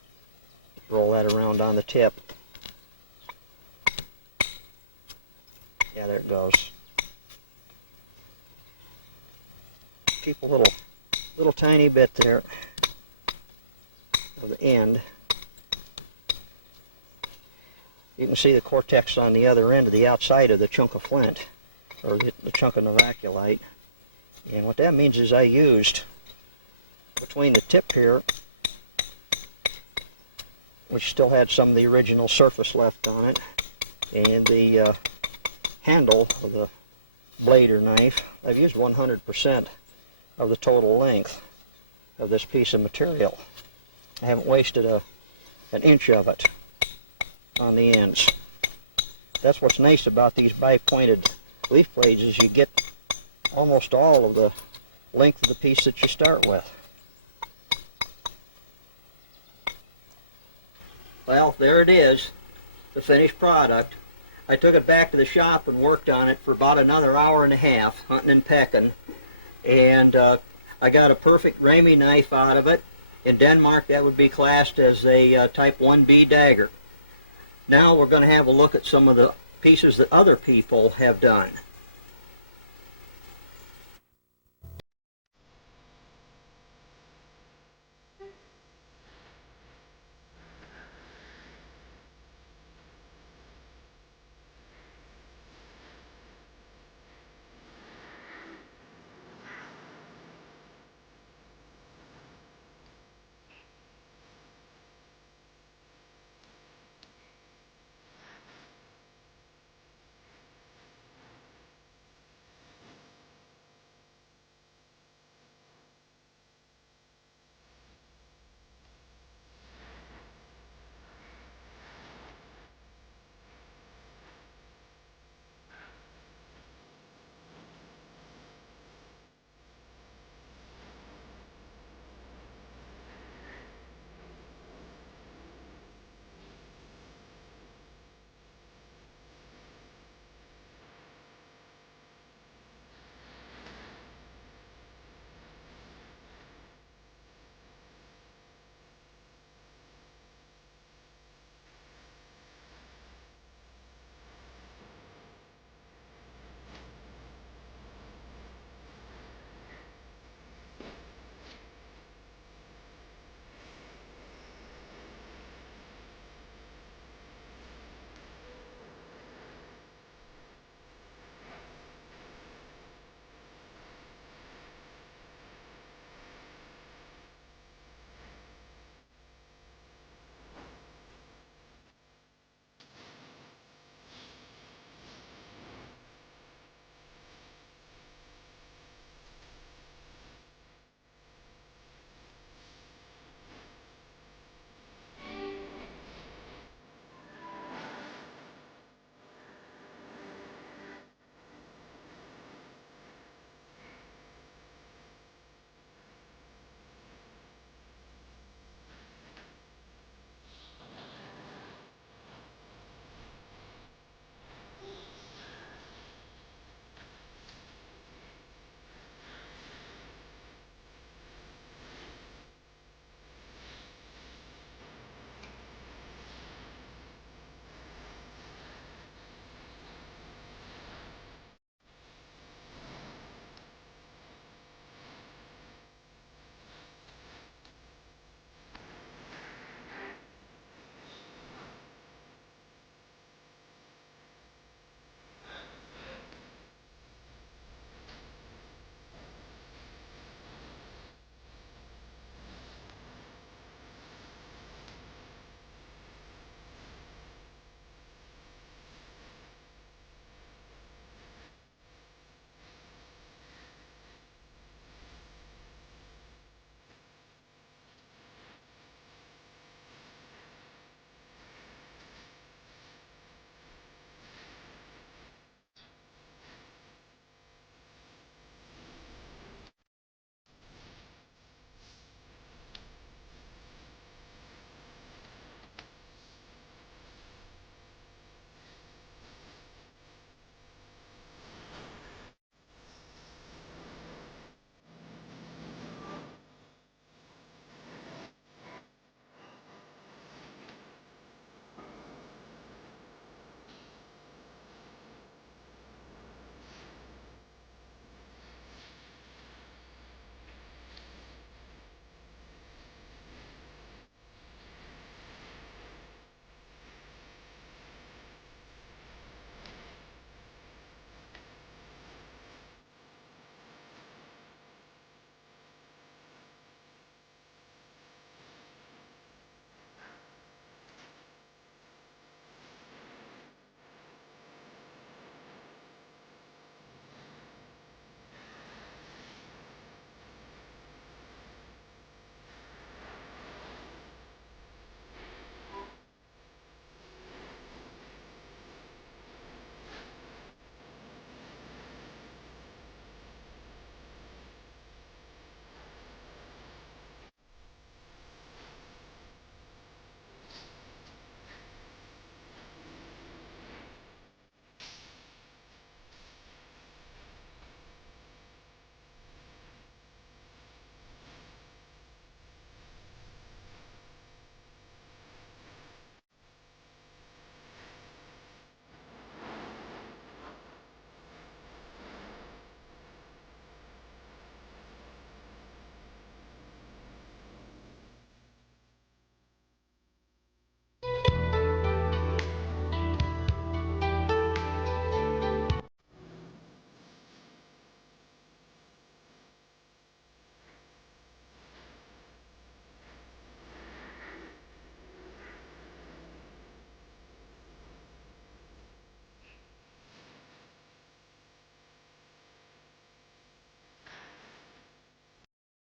Roll that around on the tip. Yeah, there it goes. Keep a little tiny bit there of the end. You can see the cortex on the other end of the outside of the chunk of flint, or the chunk of Novaculite. And what that means is I used, between the tip here, which still had some of the original surface left on it, and the handle of the blade or knife, I've used 100% of the total length of this piece of material. I haven't wasted an inch of it on the ends. That's what's nice about these bi-pointed leaf blades, is you get almost all of the length of the piece that you start with. Well, there it is, the finished product. I took it back to the shop and worked on it for about another hour and a half, hunting and pecking, and I got a perfect Ramey knife out of it. In Denmark, that would be classed as a Type 1B dagger. Now we're going to have a look at some of the pieces that other people have done.